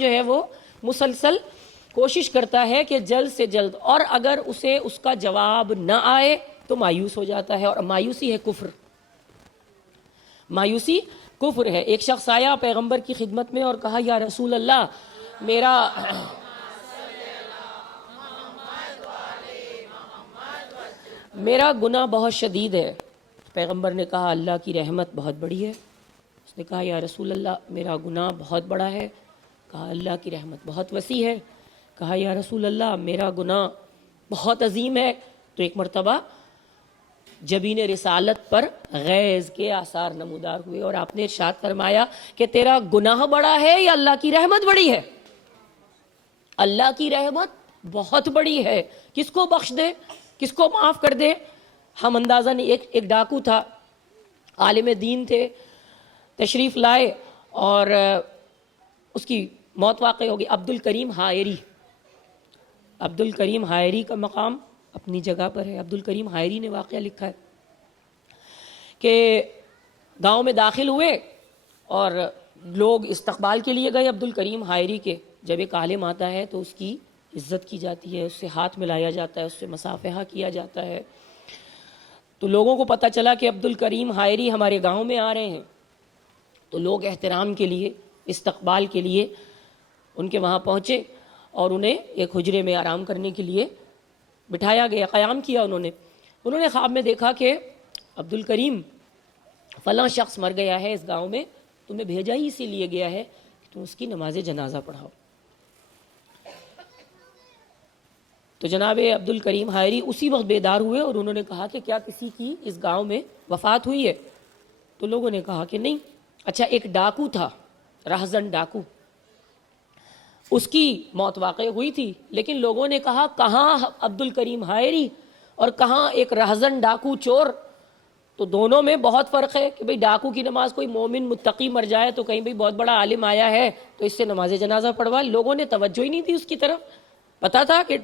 جو ہے وہ مسلسل کوشش کرتا ہے کہ جلد سے جلد، اور اگر اسے اس کا جواب نہ آئے تو مایوس ہو جاتا ہے، اور مایوسی ہے کفر، مایوسی کفر ہے۔ ایک شخص آیا پیغمبر کی خدمت میں اور کہا یا رسول اللہ میرا گناہ بہت شدید ہے۔ پیغمبر نے کہا اللہ کی رحمت بہت بڑی ہے۔ اس نے کہا یا رسول اللہ میرا گناہ بہت بڑا ہے۔ کہا اللہ کی رحمت بہت وسیع ہے۔ کہا یا رسول اللہ میرا گناہ بہت عظیم ہے۔ تو ایک مرتبہ جبین رسالت پر غیظ کے آثار نمودار ہوئے، اور آپ نے ارشاد فرمایا کہ تیرا گناہ بڑا ہے یا اللہ کی رحمت بڑی ہے؟ اللہ کی رحمت بہت بڑی ہے، کس کو بخش دے، کس کو معاف کر دے۔ ہم اندازہ نہیں، ایک ڈاکو تھا، عالم دین تھے، تشریف لائے اور اس کی موت واقع ہوگی۔ عبد الکریم حائری، عبد الکریم حائری کا مقام اپنی جگہ پر ہے۔ عبد الکریم حائری نے واقعہ لکھا ہے کہ گاؤں میں داخل ہوئے اور لوگ استقبال کے لیے گئے عبد الکریم حائری کے۔ جب ایک عالم آتا ہے تو اس کی عزت کی جاتی ہے، اس سے ہاتھ ملایا جاتا ہے، اس سے مصافحہ کیا جاتا ہے۔ تو لوگوں کو پتہ چلا کہ عبد الکریم حائری ہمارے گاؤں میں آ رہے ہیں، تو لوگ احترام کے لیے، استقبال کے لیے ان کے وہاں پہنچے اور انہیں ایک حجرے میں آرام کرنے کے لیے بٹھایا گیا، قیام کیا انہوں نے خواب میں دیکھا کہ عبد الکریم فلاں شخص مر گیا ہے اس گاؤں میں، تمہیں بھیجا ہی اسی لیے گیا ہے کہ تم اس کی نماز جنازہ پڑھاؤ۔ تو جناب عبد الکریم حائری اسی وقت بیدار ہوئے اور انہوں نے کہا کہ کیا کسی کی اس گاؤں میں وفات ہوئی ہے؟ تو لوگوں نے کہا کہ نہیں۔ اچھا ایک ڈاکو تھا، رہزن ڈاکو، اس کی موت واقع ہوئی تھی، لیکن لوگوں نے کہا کہاں عبد الکریم حائری اور کہاں ایک رہزن ڈاکو چور؟ تو دونوں میں بہت فرق ہے کہ بھئی ڈاکو کی نماز کوئی مومن متقی مر جائے تو کہیں بھئی بہت بڑا عالم آیا ہے تو اس سے نماز جنازہ پڑھوا۔ لوگوں نے توجہ ہی نہیں دی اس کی طرف، پتا تھا کہ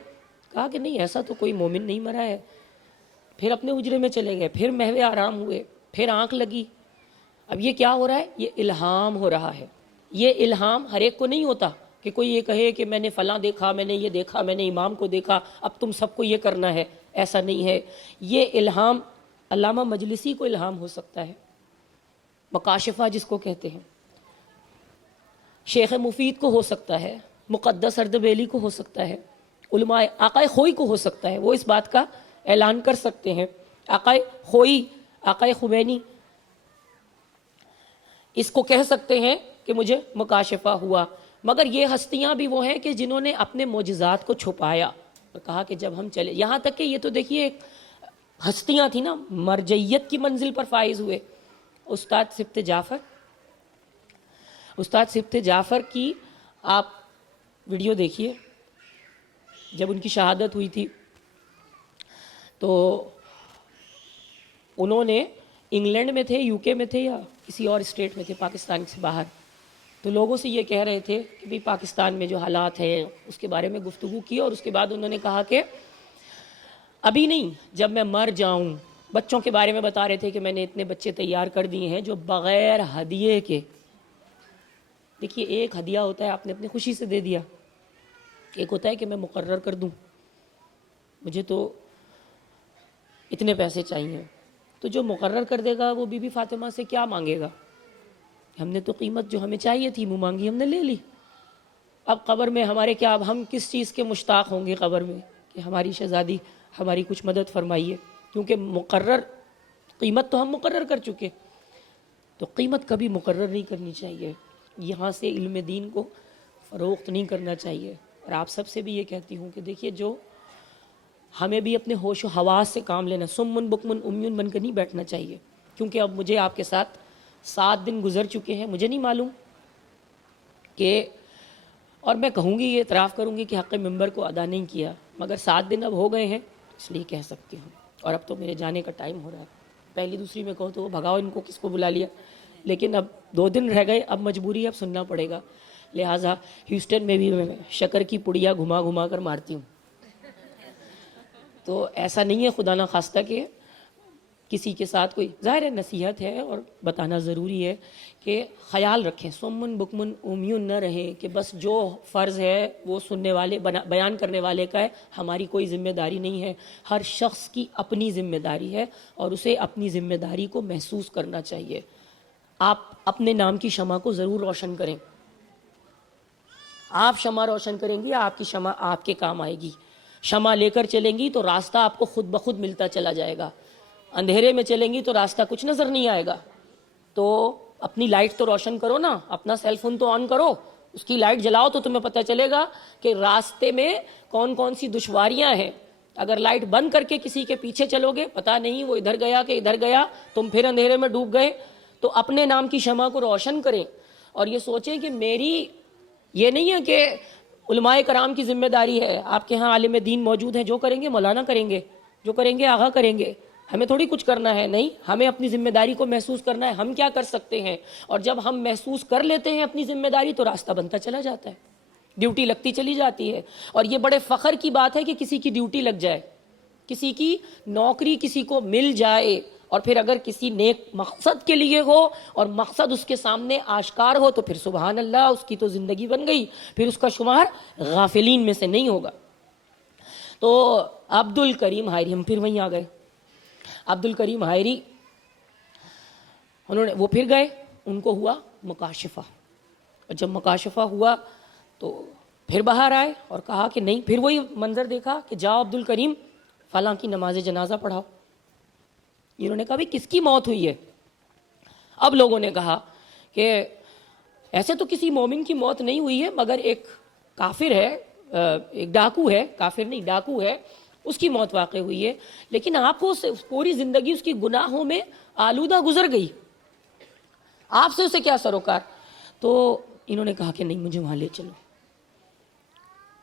کہا کہ نہیں ایسا تو کوئی مومن نہیں مرا ہے۔ پھر اپنے حجرے میں چلے گئے، پھر محو آرام ہوئے، پھر آنکھ لگی۔ اب یہ کیا ہو رہا ہے؟ یہ الہام ہو رہا ہے۔ یہ الہام ہر ایک کو نہیں ہوتا کہ کوئی یہ کہے کہ میں نے فلاں دیکھا، میں نے یہ دیکھا، میں نے امام کو دیکھا، اب تم سب کو یہ کرنا ہے، ایسا نہیں ہے۔ یہ الہام علامہ مجلسی کو الہام ہو سکتا ہے، مکاشفہ جس کو کہتے ہیں، شیخ مفید کو ہو سکتا ہے، مقدس اردبیلی کو ہو سکتا ہے، علماء آقائے خوئی کو ہو سکتا ہے، وہ اس بات کا اعلان کر سکتے ہیں۔ آقائے خوئی، آقائے خمینی اس کو کہہ سکتے ہیں کہ مجھے مکاشفہ ہوا، مگر یہ ہستیاں بھی وہ ہیں کہ جنہوں نے اپنے معجزات کو چھپایا اور کہا کہ جب ہم چلے، یہاں تک کہ یہ تو دیکھیے ایک ہستیاں تھیں نا، مرجعیت کی منزل پر فائز ہوئے۔ استاد سبط جعفر کی آپ ویڈیو دیکھیے، جب ان کی شہادت ہوئی تھی تو انہوں نے انگلینڈ میں تھے، یو کے میں تھے یا کسی اور اسٹیٹ میں تھے پاکستان سے باہر، تو لوگوں سے یہ کہہ رہے تھے کہ بھی پاکستان میں جو حالات ہیں اس کے بارے میں گفتگو کی، اور اس کے بعد انہوں نے کہا کہ ابھی نہیں، جب میں مر جاؤں، بچوں کے بارے میں بتا رہے تھے کہ میں نے اتنے بچے تیار کر دیے ہیں جو بغیر ہدیے کے، دیکھیے ایک ہدیہ ہوتا ہے آپ نے اپنی خوشی سے دے دیا، ایک ہوتا ہے کہ میں مقرر کر دوں مجھے تو اتنے پیسے چاہیے، تو جو مقرر کر دے گا وہ بی بی فاطمہ سے کیا مانگے گا؟ ہم نے تو قیمت جو ہمیں چاہیے تھی منہ مانگی، ہم نے لے لی۔ اب قبر میں ہمارے کیا، اب ہم کس چیز کے مشتاق ہوں گے قبر میں کہ ہماری شہزادی ہماری کچھ مدد فرمائیے، کیونکہ مقرر قیمت تو ہم مقرر کر چکے، تو قیمت کبھی مقرر نہیں کرنی چاہیے۔ یہاں سے علم دین کو فروخت نہیں کرنا چاہیے۔ اور آپ سب سے بھی یہ کہتی ہوں کہ دیکھیے جو ہمیں بھی اپنے ہوش و حواس سے کام لینا، سمن بکمن امیون بن کر نہیں بیٹھنا چاہیے، کیونکہ اب مجھے آپ کے ساتھ 7 دن گزر چکے ہیں، مجھے نہیں معلوم کہ، اور میں کہوں گی یہ اعتراف کروں گی کہ حق ممبر کو ادا نہیں کیا، مگر 7 دن اب ہو گئے ہیں اس لیے کہہ سکتی ہوں، اور اب تو میرے جانے کا ٹائم ہو رہا ہے۔ پہلی دوسری میں کہوں تو وہ بھگاؤ ان کو، کس کو بلا لیا، لیکن اب 2 دن رہ گئے، اب مجبوری اب سننا پڑے گا، لہٰذا ہیوسٹن میں بھی میں شکر کی پڑیا گھما گھما کر مارتی ہوں۔ تو ایسا نہیں ہے خدا نہ خواستہ کہ کسی کے ساتھ کوئی ظاہر ہے نصیحت ہے اور بتانا ضروری ہے کہ خیال رکھیں، سمن بکمن امیون نہ رہیں کہ بس جو فرض ہے وہ سننے والے بیان کرنے والے کا ہے، ہماری کوئی ذمہ داری نہیں ہے۔ ہر شخص کی اپنی ذمہ داری ہے اور اسے اپنی ذمہ داری کو محسوس کرنا چاہیے۔ آپ اپنے نام کی شمع کو ضرور روشن کریں، آپ شمع روشن کریں گی، آپ کی شمع آپ کے کام آئے گی۔ شمع لے کر چلیں گی تو راستہ آپ کو خود بخود ملتا چلا جائے گا، اندھیرے میں چلیں گی تو راستہ کچھ نظر نہیں آئے گا۔ تو اپنی لائٹ تو روشن کرو نا، اپنا سیل فون تو آن کرو، اس کی لائٹ جلاؤ تو تمہیں پتہ چلے گا کہ راستے میں کون کون سی دشواریاں ہیں۔ اگر لائٹ بند کر کے کسی کے پیچھے چلو گے، پتہ نہیں وہ ادھر گیا کہ ادھر گیا، تم پھر اندھیرے میں ڈوب گئے۔ تو اپنے نام کی شمع کو روشن کریں اور یہ سوچیں کہ میری، یہ نہیں ہے کہ علماء کرام کی ذمہ داری ہے، آپ کے ہاں عالم دین موجود ہیں، جو کریں گے مولانا کریں گے، جو کریں گے آغا کریں گے، ہمیں تھوڑی کچھ کرنا ہے۔ نہیں، ہمیں اپنی ذمہ داری کو محسوس کرنا ہے، ہم کیا کر سکتے ہیں، اور جب ہم محسوس کر لیتے ہیں اپنی ذمہ داری تو راستہ بنتا چلا جاتا ہے، ڈیوٹی لگتی چلی جاتی ہے۔ اور یہ بڑے فخر کی بات ہے کہ کسی کی ڈیوٹی لگ جائے، کسی کی نوکری کسی کو مل جائے، اور پھر اگر کسی نیک مقصد کے لیے ہو اور مقصد اس کے سامنے آشکار ہو تو پھر سبحان اللہ، اس کی تو زندگی بن گئی، پھر اس کا شمار غافلین میں سے نہیں ہوگا۔ تو عبد الکریم حائری، ہم پھر وہیں آ گئے۔ عبد الکریم حائری وہ پھر گئے، ان کو ہوا مکاشفہ، اور جب مکاشفہ ہوا تو پھر باہر آئے اور کہا کہ نہیں، پھر وہی منظر دیکھا کہ جاؤ عبد الکریم فلاں کی نماز جنازہ پڑھاؤ۔ انہوں نے کہا بھی کس کی موت ہوئی ہے؟ اب لوگوں نے کہا کہ ایسے تو کسی مومن کی موت نہیں ہوئی ہے، مگر ایک کافر ہے، ایک ڈاکو ہے، کافر نہیں ڈاکو ہے، اس کی موت واقع ہوئی ہے، لیکن آپ کو پوری زندگی اس کی گناہوں میں آلودہ گزر گئی، آپ سے اسے کیا سروکار؟ تو انہوں نے کہا کہ نہیں، مجھے وہاں لے چلو۔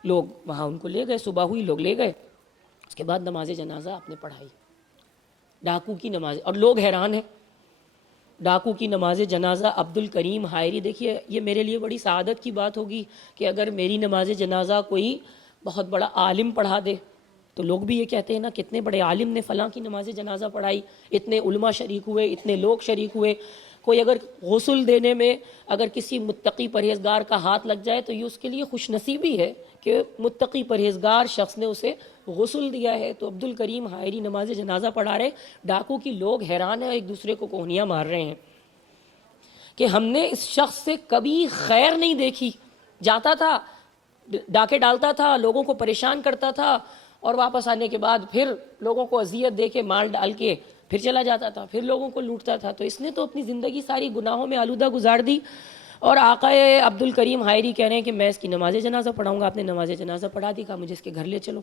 لوگ وہاں ان کو لے گئے، صبح ہوئی، لوگ لے گئے، اس کے بعد نماز جنازہ آپ نے پڑھائی، ڈاکو کی نماز، اور لوگ حیران ہیں، ڈاکو کی نماز جنازہ عبد الکریم حائری۔ دیکھیے یہ میرے لیے بڑی سعادت کی بات ہوگی کہ اگر میری نماز جنازہ کوئی بہت بڑا عالم پڑھا دے تو لوگ بھی یہ کہتے ہیں نا، کتنے بڑے عالم نے فلاں کی نماز جنازہ پڑھائی، اتنے علماء شریک ہوئے، اتنے لوگ شریک ہوئے۔ کوئی اگر غسل دینے میں اگر کسی متقی پرہیزگار کا ہاتھ لگ جائے تو یہ اس کے لیے خوش نصیبی ہے کہ متقی پرہیزگار شخص نے اسے غسل دیا ہے۔ تو عبد الکریم حائری نماز جنازہ پڑھا رہے، ڈاکو کی لوگ حیران ہیں، ایک دوسرے کو کوہنیاں مار رہے ہیں کہ ہم نے اس شخص سے کبھی خیر نہیں دیکھی، جاتا تھا ڈاکے ڈالتا تھا، لوگوں کو پریشان کرتا تھا، اور واپس آنے کے بعد پھر لوگوں کو اذیت دے کے مال ڈال کے پھر چلا جاتا تھا، پھر لوگوں کو لوٹتا تھا۔ تو اس نے تو اپنی زندگی ساری گناہوں میں آلودہ گزار دی، اور آقا عبد الکریم حائری کہہ رہے ہیں کہ میں اس کی نماز جنازہ پڑھاؤں گا۔ آپ نے نماز جنازہ پڑھا دی، کہا مجھے اس کے گھر لے چلو۔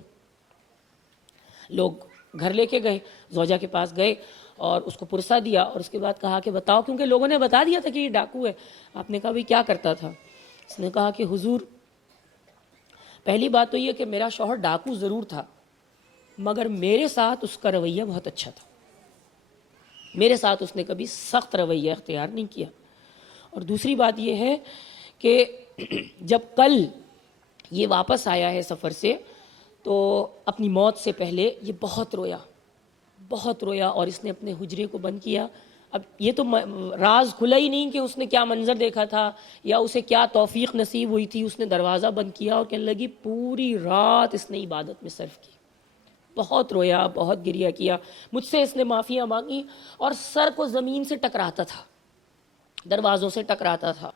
لوگ گھر لے کے گئے، زوجہ کے پاس گئے اور اس کو پرسہ دیا، اور اس کے بعد کہا کہ بتاؤ، کیونکہ لوگوں نے بتا دیا تھا کہ یہ ڈاکو ہے۔ آپ نے کہا بھئی کیا کرتا تھا؟ اس نے کہا کہ حضور، پہلی بات تو یہ کہ میرا شوہر ڈاکو ضرور تھا، مگر میرے ساتھ اس کا رویہ بہت اچھا تھا، میرے ساتھ اس نے کبھی سخت رویہ اختیار نہیں کیا۔ اور دوسری بات یہ ہے کہ جب کل یہ واپس آیا ہے سفر سے تو اپنی موت سے پہلے یہ بہت رویا، اور اس نے اپنے حجرے کو بند کیا۔ اب یہ تو راز کھلا ہی نہیں کہ اس نے کیا منظر دیکھا تھا یا اسے کیا توفیق نصیب ہوئی تھی۔ اس نے دروازہ بند کیا اور کہنے لگی پوری رات اس نے عبادت میں صرف کی، بہت رویا، بہت گریہ کیا، مجھ سے اس نے معافیاں مانگی، اور سر کو زمین سے ٹکراتا تھا، دروازوں سے ٹکراتا تھا،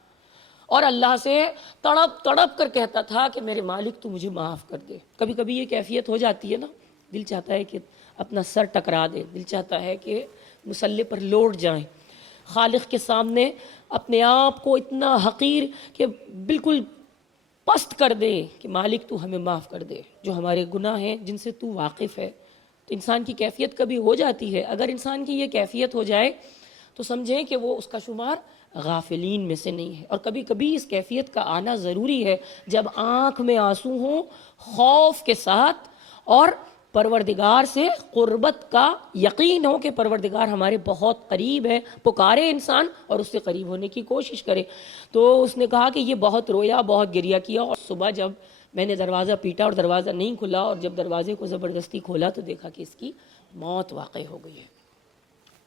اور اللہ سے تڑپ تڑپ کر کہتا تھا کہ میرے مالک تو مجھے معاف کر دے۔ کبھی کبھی یہ کیفیت ہو جاتی ہے نا، دل چاہتا ہے کہ اپنا سر ٹکرا دے، دل چاہتا ہے کہ مصلی پر لوٹ جائیں، خالق کے سامنے اپنے آپ کو اتنا حقیر کہ بالکل پست کر دے کہ مالک تو ہمیں معاف کر دے، جو ہمارے گناہ ہیں جن سے تو واقف ہے۔ تو انسان کی کیفیت کبھی ہو جاتی ہے، اگر انسان کی یہ کیفیت ہو جائے تو سمجھیں کہ وہ اس کا شمار غافلین میں سے نہیں ہے۔ اور کبھی کبھی اس کیفیت کا آنا ضروری ہے جب آنکھ میں آنسو ہوں، خوف کے ساتھ، اور پروردگار سے قربت کا یقین ہو کہ پروردگار ہمارے بہت قریب ہے، پکارے انسان اور اس سے قریب ہونے کی کوشش کرے۔ تو اس نے کہا کہ یہ بہت رویا، بہت گریہ کیا، اور صبح جب میں نے دروازہ پیٹا اور دروازہ نہیں کھلا، اور جب دروازے کو زبردستی کھولا تو دیکھا کہ اس کی موت واقع ہو گئی ہے۔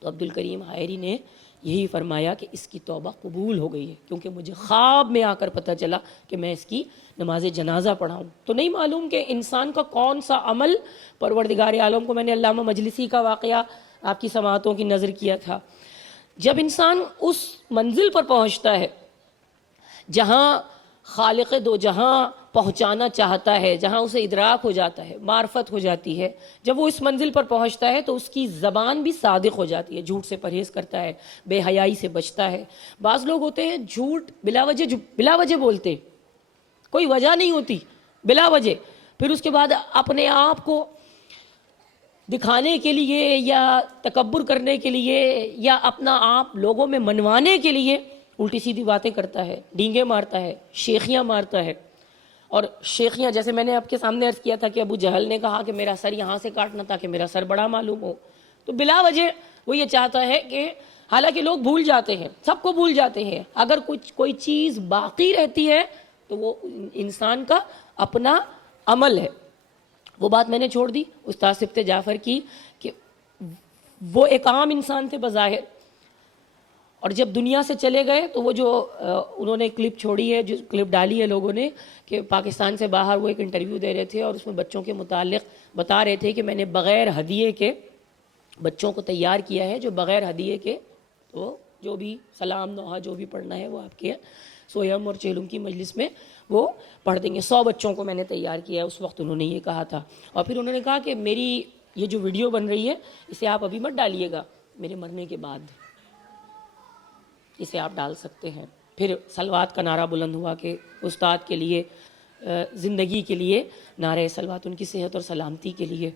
تو عبد الکریم حائری نے یہی فرمایا کہ اس کی توبہ قبول ہو گئی ہے، کیونکہ مجھے خواب میں آ کر پتہ چلا کہ میں اس کی نماز جنازہ پڑھاؤں۔ تو نہیں معلوم کہ انسان کا کون سا عمل پروردگار عالم کو، میں نے علامہ مجلسی کا واقعہ آپ کی سماعتوں کی نظر کیا تھا، جب انسان اس منزل پر پہنچتا ہے جہاں خالق دو جہاں پہنچانا چاہتا ہے، جہاں اسے ادراک ہو جاتا ہے، معرفت ہو جاتی ہے، جب وہ اس منزل پر پہنچتا ہے تو اس کی زبان بھی صادق ہو جاتی ہے، جھوٹ سے پرہیز کرتا ہے، بے حیائی سے بچتا ہے۔ بعض لوگ ہوتے ہیں جھوٹ بلا وجہ بولتے، کوئی وجہ نہیں ہوتی، بلا وجہ، پھر اس کے بعد اپنے آپ کو دکھانے کے لیے یا تکبر کرنے کے لیے یا اپنا آپ لوگوں میں منوانے کے لیے الٹی سیدھی باتیں کرتا ہے، ڈینگے مارتا ہے، شیخیاں مارتا ہے۔ اور شیخیاں جیسے میں نے آپ کے سامنے عرض کیا تھا کہ ابو جہل نے کہا کہ میرا سر یہاں سے کاٹنا تاکہ میرا سر بڑا معلوم ہو، تو بلا وجہ وہ یہ چاہتا ہے کہ حالانکہ لوگ بھول جاتے ہیں، سب کو بھول جاتے ہیں، اگر کوئی چیز باقی رہتی ہے تو وہ انسان کا اپنا عمل ہے۔ وہ بات میں نے چھوڑ دی استاد سبط جعفر کی کہ وہ ایک عام انسان تھے بظاہر، اور جب دنیا سے چلے گئے تو وہ جو انہوں نے کلپ چھوڑی ہے، جو کلپ ڈالی ہے لوگوں نے کہ پاکستان سے باہر وہ ایک انٹرویو دے رہے تھے اور اس میں بچوں کے متعلق بتا رہے تھے کہ میں نے بغیر ہدیے کے بچوں کو تیار کیا ہے، جو بغیر ہدیے کے تو جو بھی سلام نوحہ جو بھی پڑھنا ہے وہ آپ کے سویم اور چہلم کی مجلس میں وہ پڑھ دیں گے، 100 بچوں کو میں نے تیار کیا ہے۔ اس وقت انہوں نے یہ کہا تھا، اور پھر انہوں نے کہا کہ میری یہ جو ویڈیو بن رہی ہے اسے آپ ابھی مت ڈالیے گا، میرے مرنے کے بعد اسے آپ ڈال سکتے ہیں۔ پھر صلوات کا نعرہ بلند ہوا کہ استاد کے لیے زندگی کے لیے نعرہ صلوات، ان کی صحت اور سلامتی کے لیے۔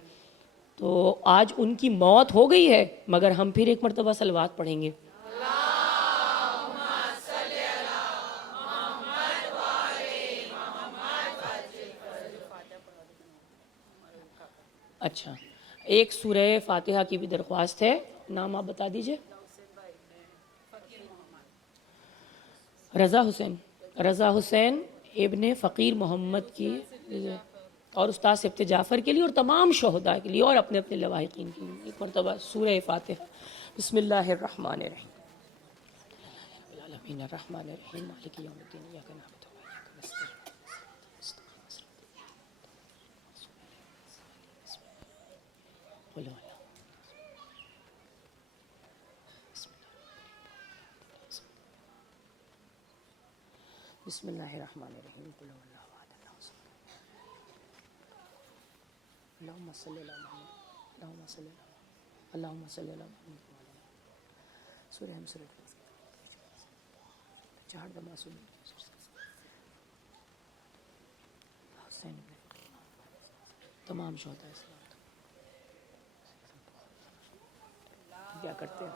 تو آج ان کی موت ہو گئی ہے مگر ہم پھر ایک مرتبہ صلوات پڑھیں گے۔ اچھا، ایک سورہ فاتحہ کی بھی درخواست ہے، نام آپ بتا دیجئے۔ رضا حسین ابن فقیر محمد کی، اور استاد سبط جعفر کے لیے اور تمام شہداء کے لیے اور اپنے اپنے لواحقین کے لیے ایک مرتبہ سورہ فاتحہ۔ بسم اللہ الرحمن الرحیم، العالمین الرحمن الرحیم مالک یوم الدین ایاک نعبد و ایاک نستعین بسم اللہ الرحمن الرحیم قل هو اللہ احد اللہ الصمد اللہم صلی علی محمد اللہم صلی علی محمد اللہم صلی علی محمد سورہ ہم سورہ چہار دمہ سورہ حسین تمام شہداء اسلام کیا کرتے ہیں۔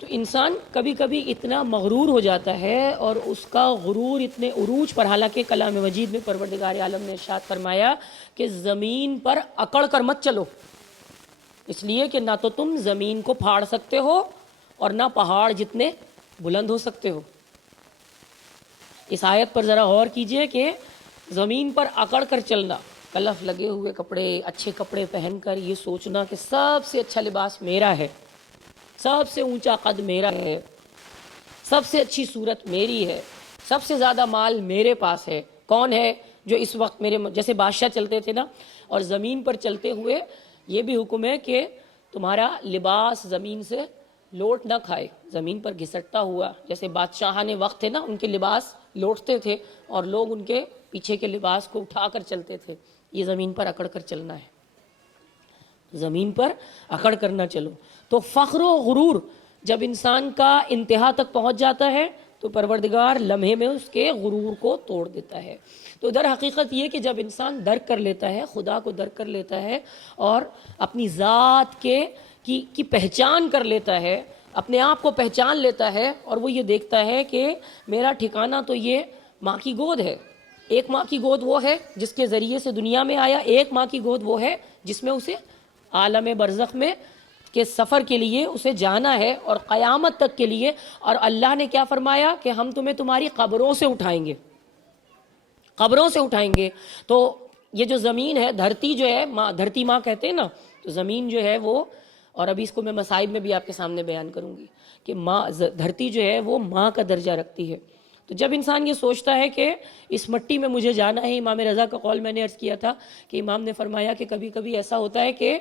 تو انسان کبھی کبھی اتنا مغرور ہو جاتا ہے اور اس کا غرور اتنے عروج پر، حالانکہ کلام مجید میں پروردگار عالم نے ارشاد فرمایا کہ زمین پر اکڑ کر مت چلو، اس لیے کہ نہ تو تم زمین کو پھاڑ سکتے ہو اور نہ پہاڑ جتنے بلند ہو سکتے ہو۔ اس آیت پر ذرا غور کیجئے کہ زمین پر اکڑ کر چلنا، کلف لگے ہوئے کپڑے، اچھے کپڑے پہن کر یہ سوچنا کہ سب سے اچھا لباس میرا ہے، سب سے اونچا قد میرا ہے، سب سے اچھی صورت میری ہے، سب سے زیادہ مال میرے پاس ہے۔ کون ہے جو اس وقت میرے جیسے بادشاہ چلتے تھے نا، اور زمین پر چلتے ہوئے یہ بھی حکم ہے کہ تمہارا لباس زمین سے لوٹ نہ کھائے، زمین پر گھسٹتا ہوا، جیسے بادشاہاں وقت تھے نا ان کے لباس لوٹتے تھے اور لوگ ان کے پیچھے کے لباس کو اٹھا کر چلتے تھے۔ یہ زمین پر اکڑ کر چلنا ہے، زمین پر اکڑ کر نہ چلو۔ تو فخر و غرور جب انسان کا انتہا تک پہنچ جاتا ہے تو پروردگار لمحے میں اس کے غرور کو توڑ دیتا ہے۔ تو در حقیقت یہ کہ جب انسان درک کر لیتا ہے، خدا کو درک کر لیتا ہے اور اپنی ذات کی پہچان کر لیتا ہے، اپنے آپ کو پہچان لیتا ہے، اور وہ یہ دیکھتا ہے کہ میرا ٹھکانہ تو یہ ماں کی گود ہے۔ ایک ماں کی گود وہ ہے جس کے ذریعے سے دنیا میں آیا، ایک ماں کی گود وہ ہے جس میں اسے عالم برزخ میں کے سفر کے لیے اسے جانا ہے اور قیامت تک کے لیے۔ اور اللہ نے کیا فرمایا کہ ہم تمہیں تمہاری قبروں سے اٹھائیں گے، قبروں سے اٹھائیں گے۔ تو یہ جو زمین ہے، دھرتی جو ہے ماں، دھرتی ماں کہتے ہیں نا، تو زمین جو ہے وہ، اور ابھی اس کو میں مصائب میں بھی آپ کے سامنے بیان کروں گی کہ ماں، دھرتی جو ہے وہ ماں کا درجہ رکھتی ہے. تو جب انسان یہ سوچتا ہے کہ اس مٹی میں مجھے جانا ہے، امام رضا کا قول میں نے عرض کیا تھا کہ امام نے فرمایا کہ کبھی کبھی ایسا ہوتا ہے کہ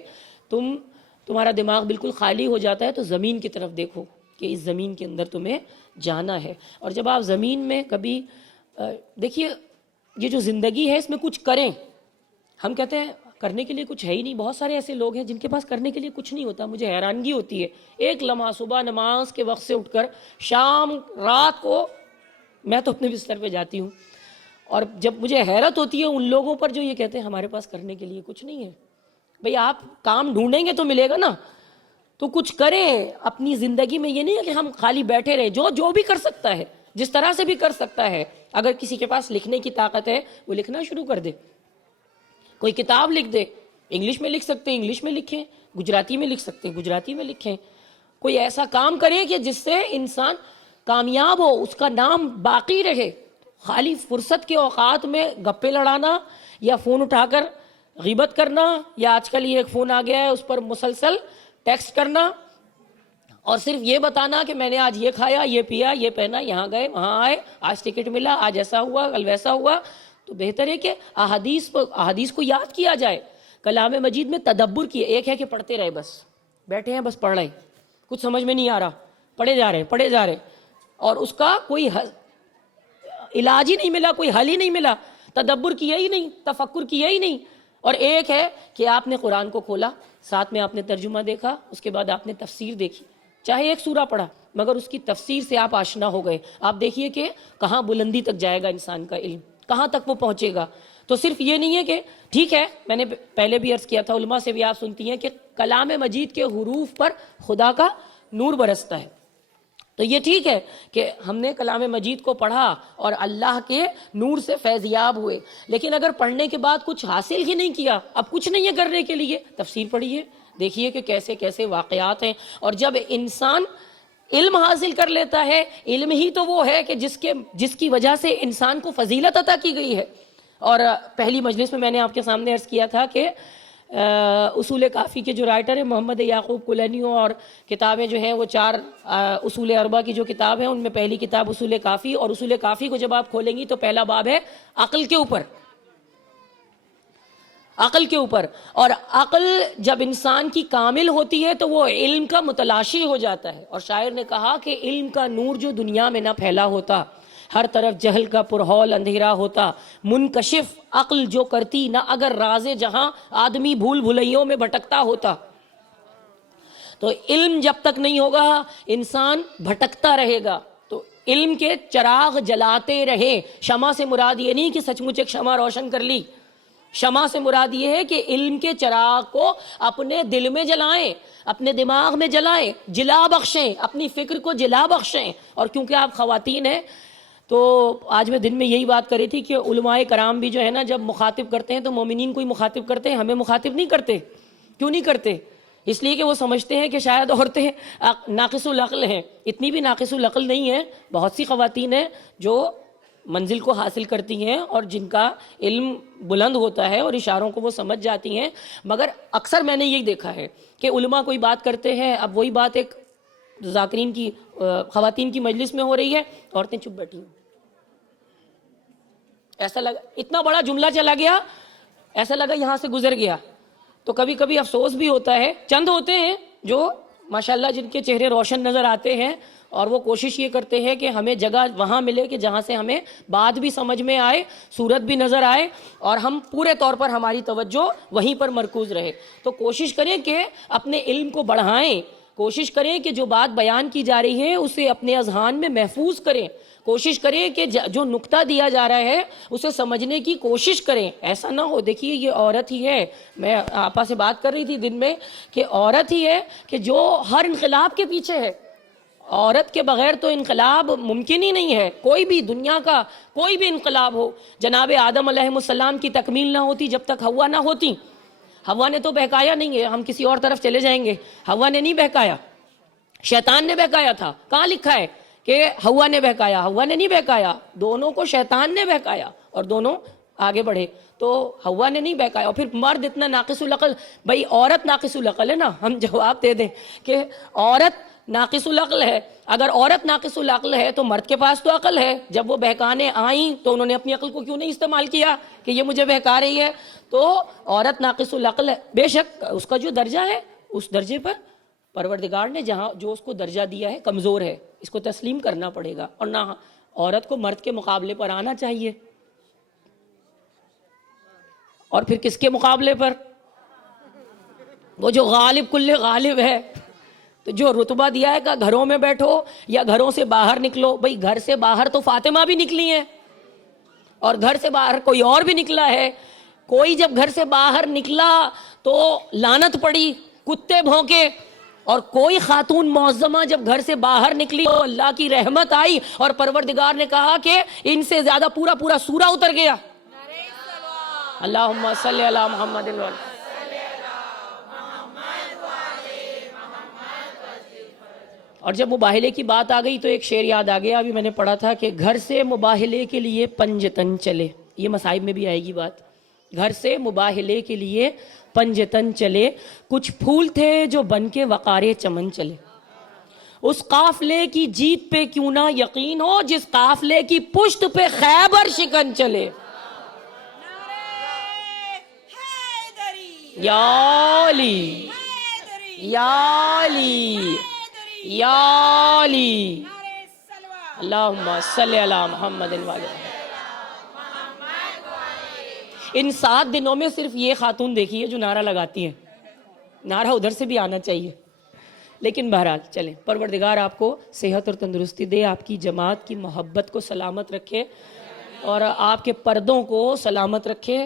تمہارا دماغ بالکل خالی ہو جاتا ہے تو زمین کی طرف دیکھو کہ اس زمین کے اندر تمہیں جانا ہے. اور جب آپ زمین میں کبھی دیکھیے، یہ جو زندگی ہے اس میں کچھ کریں. ہم کہتے ہیں کرنے کے لیے کچھ ہے ہی نہیں. بہت سارے ایسے لوگ ہیں جن کے پاس کرنے کے لیے کچھ نہیں ہوتا. مجھے حیرانگی ہوتی ہے، ایک لمحہ صبح نماز کے وقت سے اٹھ کر شام رات کو میں تو اپنے بستر پہ جاتی ہوں، اور جب مجھے حیرت ہوتی ہے ان لوگوں پر جو یہ کہتے ہیں ہمارے پاس کرنے کے لیے کچھ نہیں ہے. بھئی آپ کام ڈھونڈیں گے تو ملے گا نا، تو کچھ کریں اپنی زندگی میں. یہ نہیں ہے کہ ہم خالی بیٹھے رہیں. جو بھی کر سکتا ہے، جس طرح سے بھی کر سکتا ہے. اگر کسی کے پاس لکھنے کی طاقت ہے وہ لکھنا شروع کر دے، کوئی کتاب لکھ دے. انگلش میں لکھ سکتے ہیں انگلش میں لکھیں، گجراتی میں لکھ سکتے ہیں گجراتی میں لکھیں. کوئی ایسا کام کریں کہ جس سے انسان کامیاب ہو، اس کا نام باقی رہے. خالی فرصت کے اوقات میں گپے لڑانا یا فون اٹھا کر غیبت کرنا، یا آج کل یہ ایک فون آ گیا ہے اس پر مسلسل ٹیکسٹ کرنا اور صرف یہ بتانا کہ میں نے آج یہ کھایا، یہ پیا، یہ پہنا، یہاں گئے، وہاں آئے، آج ٹکٹ ملا، آج ایسا ہوا، کل ویسا ہوا. تو بہتر ہے کہ احادیث کو یاد کیا جائے. کلام مجید میں تدبر کیے. ایک ہے کہ پڑھتے رہے، بس بیٹھے ہیں بس پڑھ رہے ہیں، کچھ سمجھ میں نہیں آ رہا، پڑھے جا رہے اور اس کا کوئی علاج ہی نہیں ملا، کوئی حل ہی نہیں ملا، تدبر کیا ہی نہیں، تفکر کیا ہی نہیں. اور ایک ہے کہ آپ نے قرآن کو کھولا، ساتھ میں آپ نے ترجمہ دیکھا، اس کے بعد آپ نے تفسیر دیکھی، چاہے ایک سورہ پڑھا مگر اس کی تفسیر سے آپ آشنا ہو گئے. آپ دیکھیے کہ کہاں بلندی تک جائے گا انسان کا علم، کہاں تک وہ پہنچے گا. تو صرف یہ نہیں ہے کہ ٹھیک ہے، میں نے پہلے بھی عرض کیا تھا، علماء سے بھی آپ سنتی ہیں کہ کلام مجید کے حروف پر خدا کا نور برستا ہے. تو یہ ٹھیک ہے کہ ہم نے کلام مجید کو پڑھا اور اللہ کے نور سے فیضیاب ہوئے، لیکن اگر پڑھنے کے بعد کچھ حاصل ہی نہیں کیا، اب کچھ نہیں ہے کرنے کے لیے، تفسیر پڑھیے، دیکھیے کہ کیسے کیسے واقعات ہیں. اور جب انسان علم حاصل کر لیتا ہے، علم ہی تو وہ ہے کہ جس کی وجہ سے انسان کو فضیلت عطا کی گئی ہے. اور پہلی مجلس میں نے آپ کے سامنے عرض کیا تھا کہ اصول کافی کے جو رائٹر ہیں محمد یعقوب کلینی، اور کتابیں جو ہیں وہ 4 اصول اربع کی جو کتاب ہیں ان میں پہلی کتاب اصول کافی. اور اصول کافی کو جب آپ کھولیں گی تو پہلا باب ہے عقل کے اوپر. عقل کے اوپر. اور عقل جب انسان کی کامل ہوتی ہے تو وہ علم کا متلاشی ہو جاتا ہے. اور شاعر نے کہا کہ علم کا نور جو دنیا میں نہ پھیلا ہوتا، ہر طرف جہل کا پرہول اندھیرا ہوتا، منکشف عقل جو کرتی نہ اگر راز جہاں، آدمی بھول بھلائیوں میں بھٹکتا ہوتا. تو علم جب تک نہیں ہوگا انسان بھٹکتا رہے گا. تو علم کے چراغ جلاتے رہے. شمع سے مراد یہ نہیں کہ سچ مچ ایک شمع روشن کر لی. شمع سے مراد یہ ہے کہ علم کے چراغ کو اپنے دل میں جلائیں، اپنے دماغ میں جلائیں، جلا بخشیں، اپنی فکر کو جلا بخشیں. اور کیونکہ آپ خواتین ہیں تو آج میں دن میں یہی بات کری تھی کہ علماء کرام بھی جو ہے نا جب مخاطب کرتے ہیں تو مومنین کو ہی مخاطب کرتے ہیں، ہمیں مخاطب نہیں کرتے. کیوں نہیں کرتے؟ اس لیے کہ وہ سمجھتے ہیں کہ شاید عورتیں ناقص العقل ہیں. اتنی بھی ناقص العقل نہیں ہیں. بہت سی خواتین ہیں جو منزل کو حاصل کرتی ہیں اور جن کا علم بلند ہوتا ہے اور اشاروں کو وہ سمجھ جاتی ہیں. مگر اکثر میں نے یہی دیکھا ہے کہ علماء کوئی بات کرتے ہیں، اب وہی بات ایک ذاکرین کی خواتین کی مجلس میں ہو رہی ہے، عورتیں چپ بیٹھی ہیں. ایسا لگا اتنا بڑا جملہ چلا گیا، ایسا لگا یہاں سے گزر گیا. تو کبھی کبھی افسوس بھی ہوتا ہے. چند ہوتے ہیں جو ماشاءاللہ جن کے چہرے روشن نظر آتے ہیں اور وہ کوشش یہ کرتے ہیں کہ ہمیں جگہ وہاں ملے کہ جہاں سے ہمیں بات بھی سمجھ میں آئے، صورت بھی نظر آئے اور ہم پورے طور پر ہماری توجہ وہیں پر مرکوز رہے. تو کوشش کریں کہ اپنے علم کو بڑھائیں، کوشش کریں کہ جو بات بیان کی جا رہی ہے اسے اپنے اذہان میں محفوظ کریں، کوشش کریں کہ جو نقطہ دیا جا رہا ہے اسے سمجھنے کی کوشش کریں. ایسا نہ ہو، دیکھیے یہ عورت ہی ہے، میں آپا سے بات کر رہی تھی دن میں کہ عورت ہی ہے کہ جو ہر انقلاب کے پیچھے ہے. عورت کے بغیر تو انقلاب ممکن ہی نہیں ہے. کوئی بھی دنیا کا کوئی بھی انقلاب ہو، جناب آدم علیہ السلام کی تکمیل نہ ہوتی جب تک حوا نہ ہوتی. حوا نے تو بہکایا نہیں ہے، ہم کسی اور طرف چلے جائیں گے. حوا نے نہیں بہکایا، شیطان نے بہکایا تھا. کہاں لکھا ہے کہ حوا نے بہکایا؟ حوا نے نہیں بہکایا، دونوں کو شیطان نے بہکایا اور دونوں آگے بڑھے تو ہوا نے نہیں بہکایا. اور پھر مرد اتنا ناقص العقل, بھائی عورت ناقص العقل ہے نا, ہم جواب دے دیں کہ عورت ناقص العقل ہے. اگر عورت ناقص العقل ہے تو مرد کے پاس تو عقل ہے. جب وہ بہکانے آئیں تو انہوں نے اپنی عقل کو کیوں نہیں استعمال کیا کہ یہ مجھے بہکا رہی ہے؟ تو عورت ناقص العقل ہے بے شک, اس کا جو درجہ ہے اس درجے پر پروردگار نے جہاں جو اس کو درجہ دیا ہے کمزور ہے, اس کو تسلیم کرنا پڑے گا. اور نہ عورت کو مرد کے مقابلے پر آنا چاہیے. اور پھر کس کے مقابلے پر؟ وہ جو غالب کل غالب ہے. تو جو رتبہ دیا ہے کہ گھروں میں بیٹھو یا گھروں سے باہر نکلو, بھئی گھر سے باہر تو فاطمہ بھی نکلی ہیں اور گھر سے باہر کوئی اور بھی نکلا ہے. کوئی جب گھر سے باہر نکلا تو لعنت پڑی, کتے بھونکے, اور کوئی خاتون معظمہ جب گھر سے باہر نکلی تو اللہ کی رحمت آئی اور پروردگار نے کہا کہ ان سے زیادہ پورا سورہ اتر گیا. اللہم صلی علی محمد. اور جب مباہلے کی بات آ گئی تو ایک شعر یاد آ گیا, ابھی میں نے پڑھا تھا کہ گھر سے مباہلے کے لیے پنجتن چلے. یہ مصائب میں بھی آئے گی بات. گھر سے مباہلے کے لیے پنجتن چلے, کچھ پھول تھے جو بن کے وقارے چمن چلے. اس قافلے کی جیت پہ کیوں نہ یقین ہو جس قافلے کی پشت پہ خیبر شکن چلے. یا علی یا علی یا علی, اللہم صلی علی محمد. ان 7 دنوں میں صرف یہ خاتون دیکھی ہے جو نعرہ لگاتی ہیں. نعرہ ادھر سے بھی آنا چاہیے. لیکن بہرحال چلیں, پروردگار آپ کو صحت اور تندرستی دے, آپ کی جماعت کی محبت کو سلامت رکھے اور آپ کے پردوں کو سلامت رکھے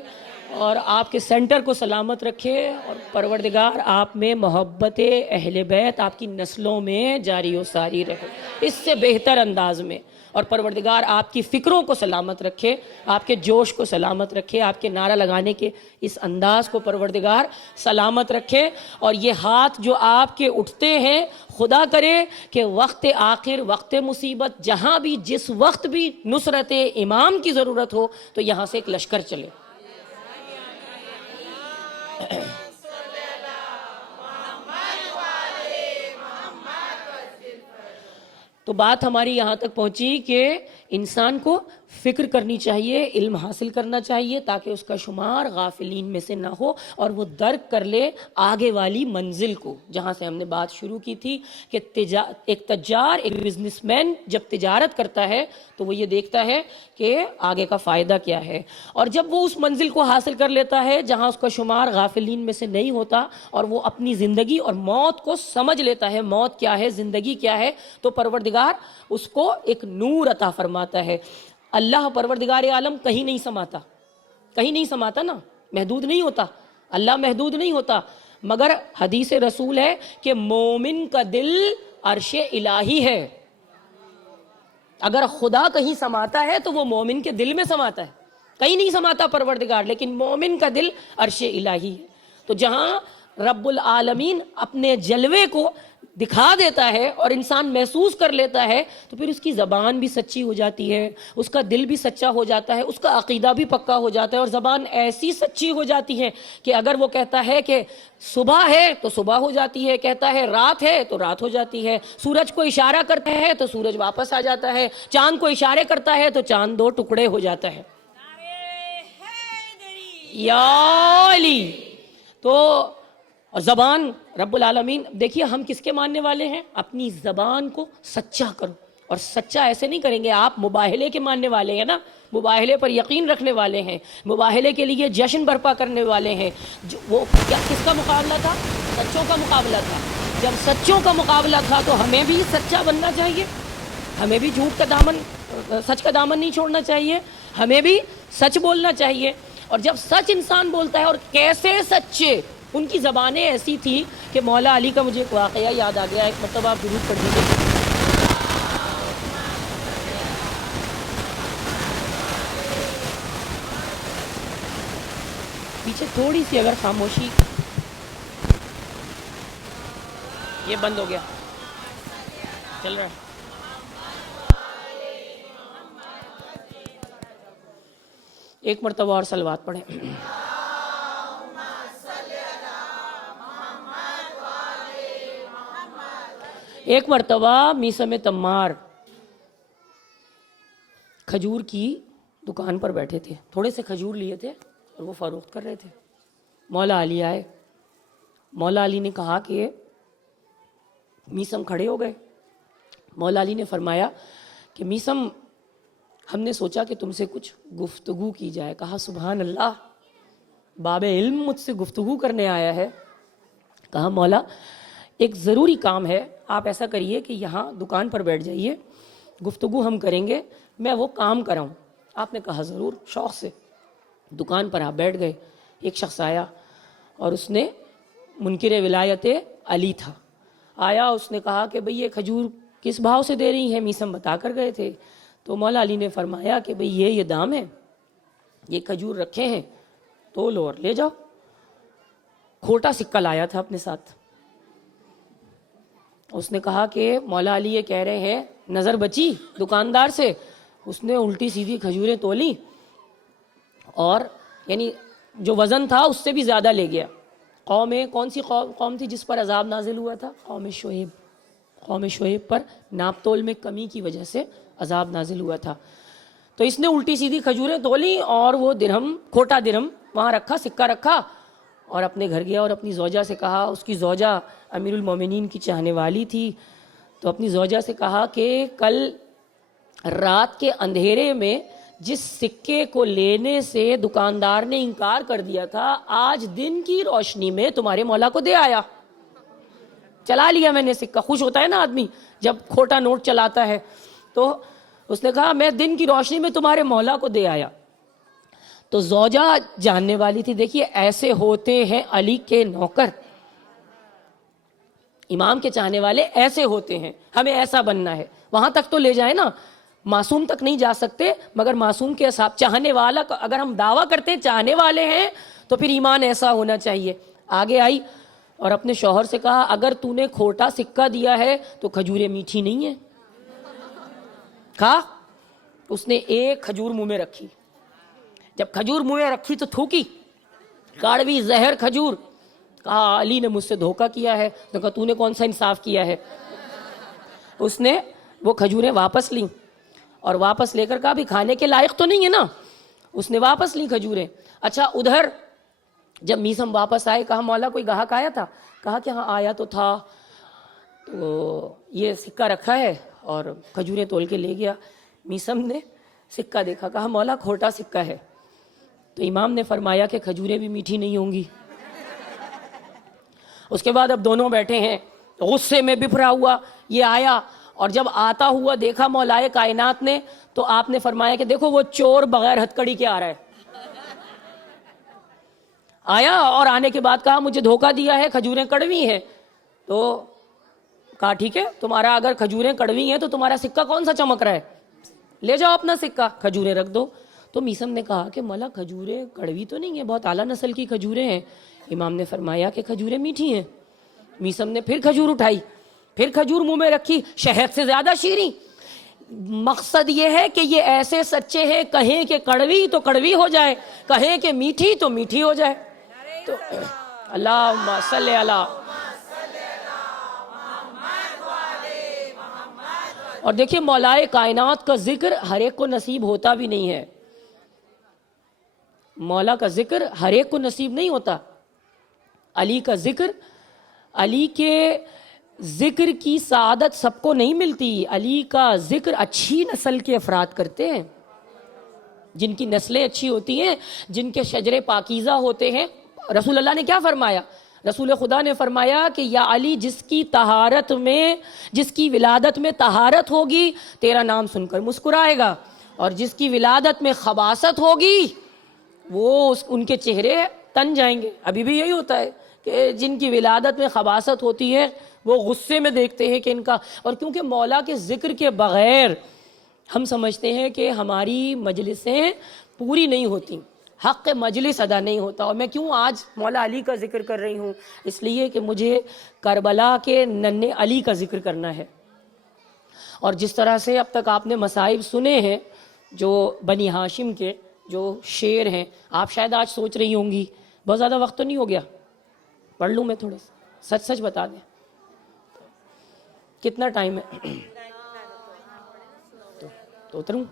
اور آپ کے سینٹر کو سلامت رکھے, اور پروردگار آپ میں محبت اہل بیت آپ کی نسلوں میں جاری و ساری رہے اس سے بہتر انداز میں. اور پروردگار آپ کی فکروں کو سلامت رکھے, آپ کے جوش کو سلامت رکھے, آپ کے نعرہ لگانے کے اس انداز کو پروردگار سلامت رکھے. اور یہ ہاتھ جو آپ کے اٹھتے ہیں, خدا کرے کہ وقت آخر, وقت مصیبت, جہاں بھی جس وقت بھی نصرت امام کی ضرورت ہو تو یہاں سے ایک لشکر چلے. تو بات ہماری یہاں تک پہنچی کہ انسان کو فکر کرنی چاہیے, علم حاصل کرنا چاہیے تاکہ اس کا شمار غافلین میں سے نہ ہو اور وہ درک کر لے آگے والی منزل کو, جہاں سے ہم نے بات شروع کی تھی کہ ایک تجار, ایک بزنس مین جب تجارت کرتا ہے تو وہ یہ دیکھتا ہے کہ آگے کا فائدہ کیا ہے, اور جب وہ اس منزل کو حاصل کر لیتا ہے جہاں اس کا شمار غافلین میں سے نہیں ہوتا اور وہ اپنی زندگی اور موت کو سمجھ لیتا ہے, موت کیا ہے, زندگی کیا ہے, تو پروردگار اس کو ایک نور عطا فرماتا ہے. اللہ پروردگار عالم کہیں نہیں سماتا نا, محدود نہیں ہوتا, اللہ محدود نہیں ہوتا, مگر حدیث رسول ہے کہ مومن کا دل عرش الہی ہے. اگر خدا کہیں سماتا ہے تو وہ مومن کے دل میں سماتا ہے, کہیں نہیں سماتا پروردگار, لیکن مومن کا دل عرش الہی ہے. تو جہاں رب العالمین اپنے جلوے کو دکھا دیتا ہے اور انسان محسوس کر لیتا ہے تو پھر اس کی زبان بھی سچی ہو جاتی ہے, اس کا دل بھی سچا ہو جاتا ہے, اس کا عقیدہ بھی پکا ہو جاتا ہے, اور زبان ایسی سچی ہو جاتی ہے کہ اگر وہ کہتا ہے کہ صبح ہے تو صبح ہو جاتی ہے, کہتا ہے رات ہے تو رات ہو جاتی ہے, سورج کو اشارہ کرتا ہے تو سورج واپس آ جاتا ہے, چاند کو اشارے کرتا ہے تو چاند 2 ٹکڑے ہو جاتا ہے. یا علی. تو اور زبان رب العالمین, دیکھیے ہم کس کے ماننے والے ہیں, اپنی زبان کو سچا کرو, اور سچا ایسے نہیں کریں گے, آپ مباہلے کے ماننے والے ہیں نا, مباہلے پر یقین رکھنے والے ہیں, مباہلے کے لیے جشن برپا کرنے والے ہیں. وہ کیا کس کا مقابلہ تھا؟ سچوں کا مقابلہ تھا. جب سچوں کا مقابلہ تھا تو ہمیں بھی سچا بننا چاہیے, ہمیں بھی جھوٹ کا دامن, سچ کا دامن نہیں چھوڑنا چاہیے, ہمیں بھی سچ بولنا چاہیے. اور جب سچ انسان بولتا ہے, اور کیسے سچے, ان کی زبانیں ایسی تھی کہ مولا علی کا مجھے ایک واقعہ یاد آ گیا, ایک مرتبہ آپ درود پڑھ دیجیے. پیچھے تھوڑی سی اگر خاموشی, یہ بند ہو گیا, چل رہا ہے. ایک مرتبہ اور صلوات پڑھیں. ایک مرتبہ میثم تمار کھجور کی دکان پر بیٹھے تھے، تھوڑے سے کھجور لیے تھے اور وہ فروخت کر رہے تھے. مولا علی آئے. مولا علی نے کہا کہ میثم کھڑے ہو گئے. مولا علی نے فرمایا کہ میثم، ہم نے سوچا کہ تم سے کچھ گفتگو کی جائے. کہا سبحان اللہ، باب علم مجھ سے گفتگو کرنے آیا ہے. کہا مولا ایک ضروری کام ہے، آپ ایسا کریے کہ یہاں دکان پر بیٹھ جائیے، گفتگو ہم کریں گے، میں وہ کام کراؤں. آپ نے کہا ضرور. شوق سے دکان پر آپ بیٹھ گئے. ایک شخص آیا اور اس نے منکر ولایت علی تھا. آیا، اس نے کہا کہ بھئی یہ کھجور کس بھاؤ سے دے رہی ہیں؟ میثم بتا کر گئے تھے. تو مولا علی نے فرمایا کہ بھئی یہ دام ہے، یہ کھجور رکھے ہیں، تو لو اور لے جاؤ. کھوٹا سکہ لایا تھا اپنے ساتھ. اس نے کہا کہ مولا علی یہ کہہ رہے ہیں، نظر بچی دکاندار سے. اس نے الٹی سیدھی کھجوریں تولی اور یعنی جو وزن تھا اس سے بھی زیادہ لے گیا. کون سی قوم تھی جس پر عذاب نازل ہوا تھا؟ قوم شعیب. قوم شعیب پر ناپ تول میں کمی کی وجہ سے عذاب نازل ہوا تھا. تو اس نے الٹی سیدھی کھجوریں تولی اور وہ درہم، کھوٹا درہم وہاں رکھا، سکہ رکھا اور اپنے گھر گیا اور اپنی زوجہ سے کہا. اس کی زوجہ امیر المومنین کی چاہنے والی تھی. تو اپنی زوجہ سے کہا کہ کل رات کے اندھیرے میں جس سکے کو لینے سے دکاندار نے انکار کر دیا تھا، آج دن کی روشنی میں تمہارے مولا کو دے آیا. چلا لیا میں نے سکہ. خوش ہوتا ہے نا آدمی جب کھوٹا نوٹ چلاتا ہے. تو اس نے کہا میں دن کی روشنی میں تمہارے مولا کو دے آیا. تو زوجہ جاننے والی تھی. دیکھیے ایسے ہوتے ہیں علی کے نوکر، امام کے چاہنے والے ایسے ہوتے ہیں. ہمیں ایسا بننا ہے. وہاں تک تو لے جائیں نا، معصوم تک نہیں جا سکتے، مگر معصوم کے حساب چاہنے والا، اگر ہم دعویٰ کرتے ہیں چاہنے والے ہیں تو پھر ایمان ایسا ہونا چاہیے. آگے آئی اور اپنے شوہر سے کہا اگر تو نے کھوٹا سکہ دیا ہے تو کھجوریں میٹھی نہیں ہیں. کہا. اس نے ایک کھجور منہ میں رکھی. جب کھجور منہ میں رکھی تو تھوکی، کاڑوی زہر کھجور. کہا علی نے مجھ سے دھوکہ کیا ہے. تو کہا تو نے کون سا انصاف کیا ہے؟ اس نے وہ کھجوریں واپس لیں اور واپس لے کر کہا بھی کھانے کے لائق تو نہیں ہے نا. اس نے واپس لی کھجوریں. اچھا ادھر جب میثم واپس آئے کہا مولا کوئی گاہک آیا تھا؟ کہا کہ ہاں آیا تو تھا، تو یہ سکہ رکھا ہے اور کھجوریں تول کے لے گیا. میثم نے سکہ دیکھا، کہا مولا کھوٹا سکہ ہے. تو امام نے فرمایا کہ کھجوریں بھی میٹھی نہیں ہوں گی. اس کے بعد اب دونوں بیٹھے ہیں، غصے میں بفرا ہوا. یہ آیا اور جب آتا ہوا دیکھا مولائے کائنات نے، تو آپ نے فرمایا کہ دیکھو وہ چور بغیر ہتھکڑی کے آ رہا ہے. آیا اور آنے کے بعد کہا مجھے دھوکہ دیا ہے، کھجوریں کڑوی ہیں. تو کہا ٹھیک ہے، تمہارا اگر کھجوریں کڑوی ہیں تو تمہارا سکہ کون سا چمک رہا ہے، لے جاؤ اپنا سکہ، کھجوریں رکھ دو. تو میثم نے کہا کہ مولا کھجوریں کڑوی تو نہیں ہیں، بہت اعلیٰ نسل کی کھجوریں ہیں. امام نے فرمایا کہ کھجوریں میٹھی ہیں. میثم نے پھر کھجور اٹھائی، پھر کھجور منہ میں رکھی، شہد سے زیادہ شیریں. مقصد یہ ہے کہ یہ ایسے سچے ہیں، کہیں کہ کڑوی تو کڑوی ہو جائے، کہیں کہ میٹھی تو میٹھی ہو جائے. تو اللہم صلی علی. اور دیکھیے مولائے کائنات کا ذکر ہر ایک کو نصیب ہوتا بھی نہیں ہے. مولا کا ذکر ہر ایک کو نصیب نہیں ہوتا. علی کا ذکر، علی کے ذکر کی سعادت سب کو نہیں ملتی. علی کا ذکر اچھی نسل کے افراد کرتے ہیں، جن کی نسلیں اچھی ہوتی ہیں، جن کے شجرے پاکیزہ ہوتے ہیں. رسول اللہ نے کیا فرمایا؟ رسول خدا نے فرمایا کہ یا علی جس کی طہارت میں، جس کی ولادت میں طہارت ہوگی تیرا نام سن کر مسکرائے گا، اور جس کی ولادت میں خباثت ہوگی وہ ان کے چہرے تن جائیں گے. ابھی بھی یہی ہوتا ہے کہ جن کی ولادت میں خباثت ہوتی ہے وہ غصے میں دیکھتے ہیں کہ ان کا، اور کیونکہ مولا کے ذکر کے بغیر ہم سمجھتے ہیں کہ ہماری مجلسیں پوری نہیں ہوتی، حق مجلس ادا نہیں ہوتا. اور میں کیوں آج مولا علی کا ذکر کر رہی ہوں؟ اس لیے کہ مجھے کربلا کے ننھے علی کا ذکر کرنا ہے. اور جس طرح سے اب تک آپ نے مصائب سنے ہیں جو بنی ہاشم کے، جو شعر ہیں. آپ شاید آج سوچ رہی ہوں گی بہت زیادہ وقت تو نہیں ہو گیا, پڑھ لوں میں تھوڑا سا, سچ سچ بتا دیں کتنا ٹائم ہے؟ تو اتروں,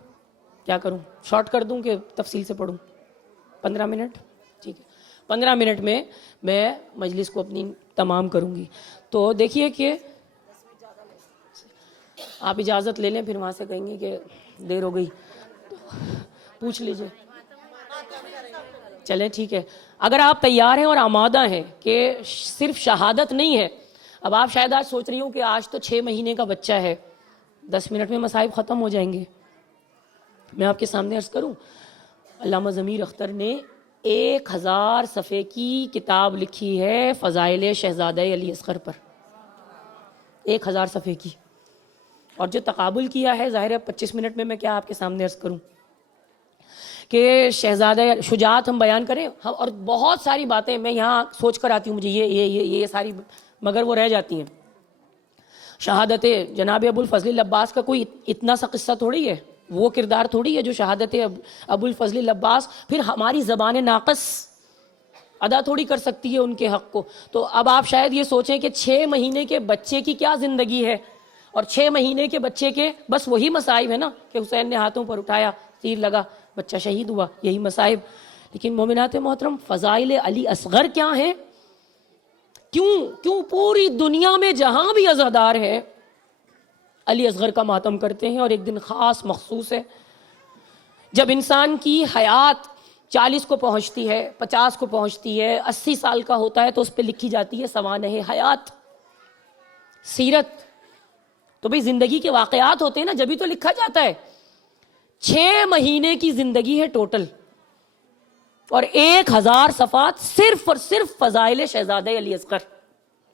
کیا کروں, شارٹ کر دوں کہ تفصیل سے پڑھوں؟ 15 منٹ, ٹھیک ہے, 15 منٹ میں مجلس کو اپنی تمام کروں گی. تو دیکھیے کہ آپ اجازت لے لیں, پھر وہاں سے کہیں گے کہ دیر ہو گئی, پوچھ لیجئے. چلیں ٹھیک ہے, اگر آپ تیار ہیں اور آمادہ ہیں کہ صرف شہادت نہیں ہے. اب آپ شاید آج سوچ رہی ہوں کہ آج تو 6 مہینے کا بچہ ہے, 10 منٹ میں مصائب ختم ہو جائیں گے. میں آپ کے سامنے عرض کروں, علامہ ضمیر اختر نے 1000 صفحے کی کتاب لکھی ہے فضائل شہزادہ علی اصغر پر, 1000 صفحے کی. اور جو تقابل کیا ہے, ظاہر ہے 25 منٹ میں کیا آپ کے سامنے عرض کروں کہ شہزادہ شجاعت ہم بیان کریں, اور بہت ساری باتیں میں یہاں سوچ کر آتی ہوں, مجھے یہ ساری, مگر وہ رہ جاتی ہیں. شہادت جناب ابو الفضل العباس کا کوئی اتنا سا قصہ تھوڑی ہے, وہ کردار تھوڑی ہے جو شہادت ابو الفضل العباس پھر ہماری زبان ناقص ادا تھوڑی کر سکتی ہے ان کے حق کو. تو اب آپ شاید یہ سوچیں کہ 6 مہینے کے بچے کی کیا زندگی ہے, اور 6 مہینے کے بچے کے بس وہی مصائب ہے نا کہ حسین نے ہاتھوں پر اٹھایا, تیر لگا, بچہ شہید ہوا, یہی مصائب. لیکن مومنات محترم, فضائل علی اصغر کیا ہیں؟ کیوں پوری دنیا میں جہاں بھی عزادار ہے علی اصغر کا ماتم کرتے ہیں, اور ایک دن خاص مخصوص ہے جب انسان کی حیات 40 کو پہنچتی ہے, 50 کو پہنچتی ہے, 80 سال کا ہوتا ہے, تو اس پہ لکھی جاتی ہے سوانح حیات, سیرت. تو بھئی زندگی کے واقعات ہوتے ہیں نا, جبھی تو لکھا جاتا ہے. 6 مہینے کی زندگی ہے ٹوٹل, اور 1000 صفحات صرف اور صرف فضائل شہزادہ علی اصغر.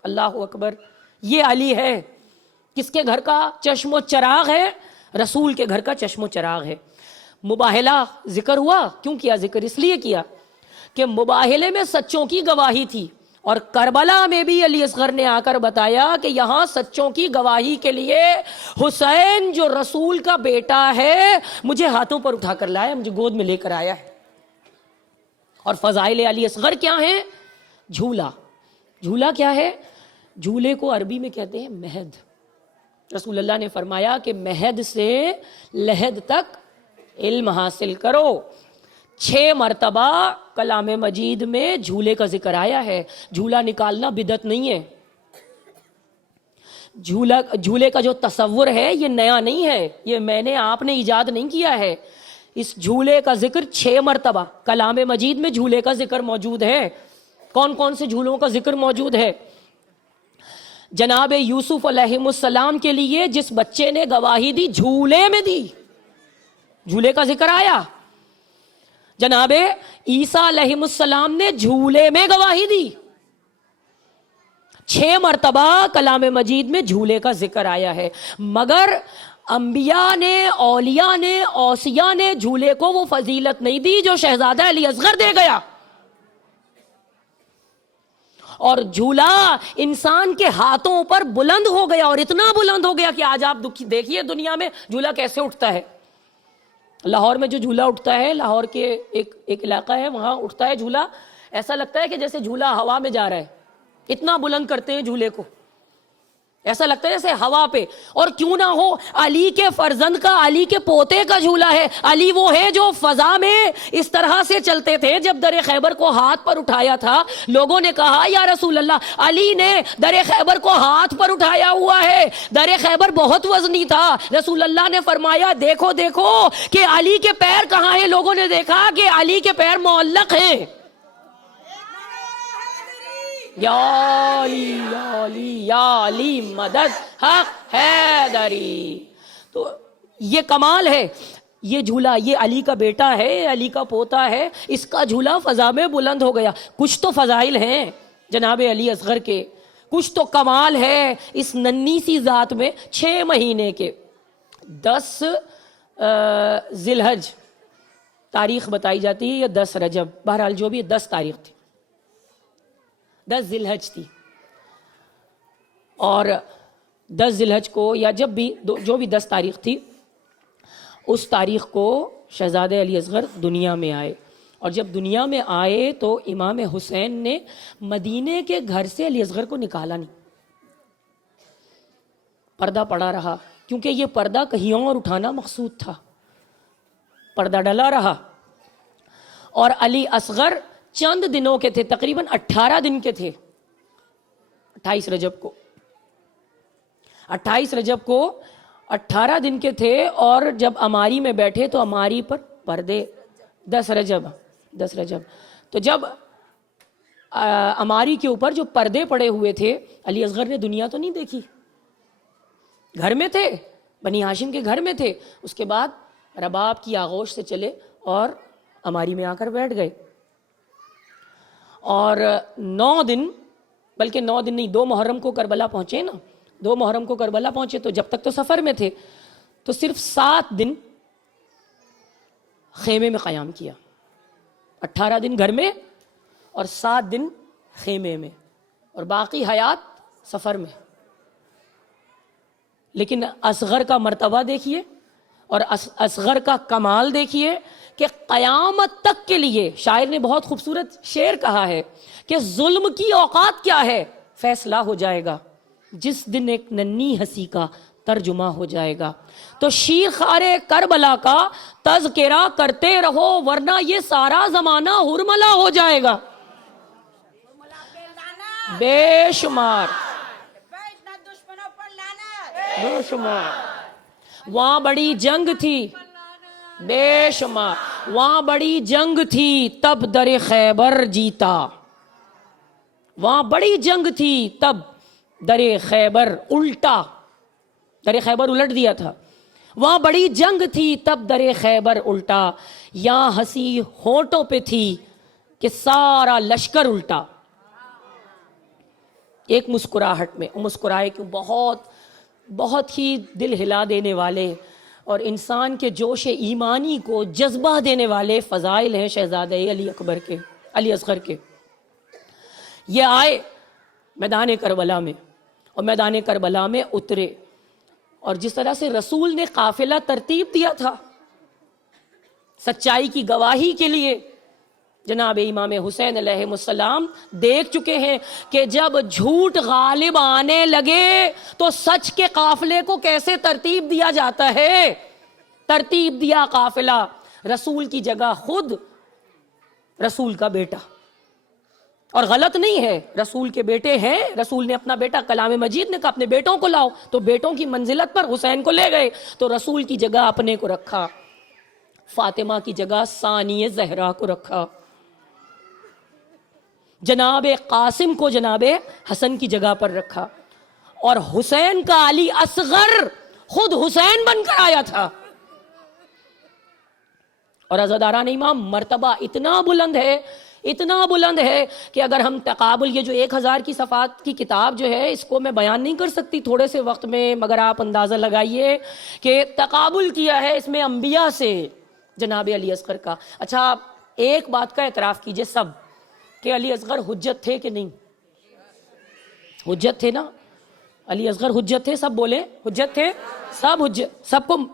اللہ اکبر, یہ علی ہے کس کے گھر کا چشم و چراغ ہے؟ رسول کے گھر کا چشم و چراغ ہے. مباہلہ ذکر ہوا, کیوں کیا ذکر؟ اس لیے کیا کہ مباہلے میں سچوں کی گواہی تھی, اور کربلا میں بھی علی اصغر نے آ کر بتایا کہ یہاں سچوں کی گواہی کے لیے حسین جو رسول کا بیٹا ہے مجھے ہاتھوں پر اٹھا کر لایا, مجھے گود میں لے کر آیا ہے. اور فضائل علی اصغر کیا ہیں؟ جھولا. جھولا کیا ہے؟ جھولے کو عربی میں کہتے ہیں مہد. رسول اللہ نے فرمایا کہ مہد سے لحد تک علم حاصل کرو. 6 مرتبہ کلام مجید میں جھولے کا ذکر آیا ہے. جھولا نکالنا بدعت نہیں ہے. جھولے کا جو تصور ہے یہ نیا نہیں ہے, یہ میں نے آپ نے ایجاد نہیں کیا ہے. اس جھولے کا ذکر 6 مرتبہ کلام مجید میں جھولے کا ذکر موجود ہے. کون کون سے جھولوں کا ذکر موجود ہے؟ جناب یوسف علیہ السلام کے لیے جس بچے نے گواہی دی جھولے میں دی, جھولے کا ذکر آیا. جناب عیسیٰ علیہ السلام نے جھولے میں گواہی دی. 6 مرتبہ کلام مجید میں جھولے کا ذکر آیا ہے. مگر انبیاء نے, اولیاء نے, اوصیاء نے جھولے کو وہ فضیلت نہیں دی جو شہزادہ علی اصغر دے گیا. اور جھولا انسان کے ہاتھوں پر بلند ہو گیا, اور اتنا بلند ہو گیا کہ آج آپ دیکھیے دنیا میں جھولا کیسے اٹھتا ہے. لاہور میں جو جھولا اٹھتا ہے, لاہور کے ایک علاقہ ہے, وہاں اٹھتا ہے جھولا, ایسا لگتا ہے کہ جیسے جھولا ہوا میں جا رہا ہے. اتنا بلند کرتے ہیں جھولے کو, ایسا لگتا ہے جیسے ہوا پہ. اور کیوں نہ ہو, علی کے فرزند کا, علی کے پوتے کا جھولا ہے. علی وہ ہے جو فضا میں اس طرح سے چلتے تھے. جب در خیبر کو ہاتھ پر اٹھایا تھا, لوگوں نے کہا یا رسول اللہ, علی نے در خیبر کو ہاتھ پر اٹھایا ہوا ہے, در خیبر بہت وزنی تھا. رسول اللہ نے فرمایا دیکھو دیکھو کہ علی کے پیر کہاں ہیں. لوگوں نے دیکھا کہ علی کے پیر معلق ہیں. یا علی یا علی یا علی مدد حق حیدری. تو یہ کمال ہے. یہ جھولا, یہ علی کا بیٹا ہے, علی کا پوتا ہے, اس کا جھولا فضا میں بلند ہو گیا. کچھ تو فضائل ہیں جناب علی اصغر کے, کچھ تو کمال ہے اس ننھی سی ذات میں. 6 مہینے کے 10 ذی الحج تاریخ بتائی جاتی ہے, یا 10 رجب, بہرحال جو بھی 10 تاریخ تھی, 10 ذی الحج تھی. اور 10 ذی الحج کو, یا جب بھی جو بھی 10 تاریخ تھی, اس تاریخ کو شہزادہ علی اصغر دنیا میں آئے، اور جب دنیا میں آئے تو امام حسین نے مدینے کے گھر سے علی اصغر کو نکالا نہیں، پردہ پڑا رہا، کیونکہ یہ پردہ کہیں اور اٹھانا مقصود تھا، پردہ ڈلا رہا۔ اور علی اصغر چند دنوں کے تھے، تقریباً 18 دن کے تھے، 28 رجب کو 18 دن کے تھے، اور جب اماری میں بیٹھے تو اماری پر پردے 10 رجب، تو جب اماری کے اوپر جو پردے پڑے ہوئے تھے، علی اصغر نے دنیا تو نہیں دیکھی، گھر میں تھے، بنی ہاشم کے گھر میں تھے، اس کے بعد رباب کی آغوش سے چلے اور اماری میں آ کر بیٹھ گئے، اور 9 دن، بلکہ 9 دن نہیں، 2 محرم کو کربلا پہنچے نا، 2 محرم کو کربلا پہنچے، تو جب تک تو سفر میں تھے، تو صرف 7 دن خیمے میں قیام کیا، 18 دن گھر میں اور 7 دن خیمے میں، اور باقی حیات سفر میں۔ لیکن اصغر کا مرتبہ دیکھیے اور اصغر کا کمال دیکھیے کہ قیامت تک کے لیے، شاعر نے بہت خوبصورت شعر کہا ہے کہ ظلم کی اوقات کیا ہے، فیصلہ ہو جائے گا جس دن ایک ننھی ہنسی کا ترجمہ ہو جائے گا، تو شیر خار کربلا کا تذکرہ کرتے رہو ورنہ یہ سارا زمانہ ہرملا ہو جائے گا۔ بے شمار وہاں بڑی جنگ تھی، بے شمار وہاں بڑی جنگ تھی تب در خیبر جیتا، وہاں بڑی جنگ تھی تب در خیبر الٹا، در خیبر الٹ دیا تھا، وہاں بڑی جنگ تھی تب در خیبر الٹا، یہاں ہنسی ہونٹوں پہ تھی کہ سارا لشکر الٹا۔ ایک مسکراہٹ میں مسکرائے، کیوں بہت ہی دل ہلا دینے والے اور انسان کے جوش ایمانی کو جذبہ دینے والے فضائل ہیں شہزادہ علی اصغر کے۔ یہ آئے میدان کربلا میں، اور میدان کربلا میں اترے، اور جس طرح سے رسول نے قافلہ ترتیب دیا تھا سچائی کی گواہی کے لیے، جناب امام حسین علیہ السلام دیکھ چکے ہیں کہ جب جھوٹ غالب آنے لگے تو سچ کے قافلے کو کیسے ترتیب دیا جاتا ہے۔ ترتیب دیا قافلہ، رسول کی جگہ خود رسول کا بیٹا، اور غلط نہیں ہے، رسول کے بیٹے ہیں، رسول نے اپنا بیٹا، کلام مجید نے کہا اپنے بیٹوں کو لاؤ، تو بیٹوں کی منزلت پر حسین کو لے گئے، تو رسول کی جگہ اپنے کو رکھا، فاطمہ کی جگہ ثانی زہرا کو رکھا، جناب قاسم کو جناب حسن کی جگہ پر رکھا، اور حسین کا علی اصغر خود حسین بن کر آیا تھا۔ اور عزاداران امام، مرتبہ اتنا بلند ہے کہ اگر ہم تقابل، یہ جو 1000 کی صفحات کی کتاب جو ہے، اس کو میں بیان نہیں کر سکتی تھوڑے سے وقت میں، مگر آپ اندازہ لگائیے کہ تقابل کیا ہے اس میں انبیاء سے جناب علی اصغر کا۔ اچھا، آپ ایک بات کا اعتراف کیجئے سب، کہ علی اصغر حجت تھے کہ نہیں؟ حجت تھے نا، علی اصغر حجت تھے، سب بولے حجت تھے،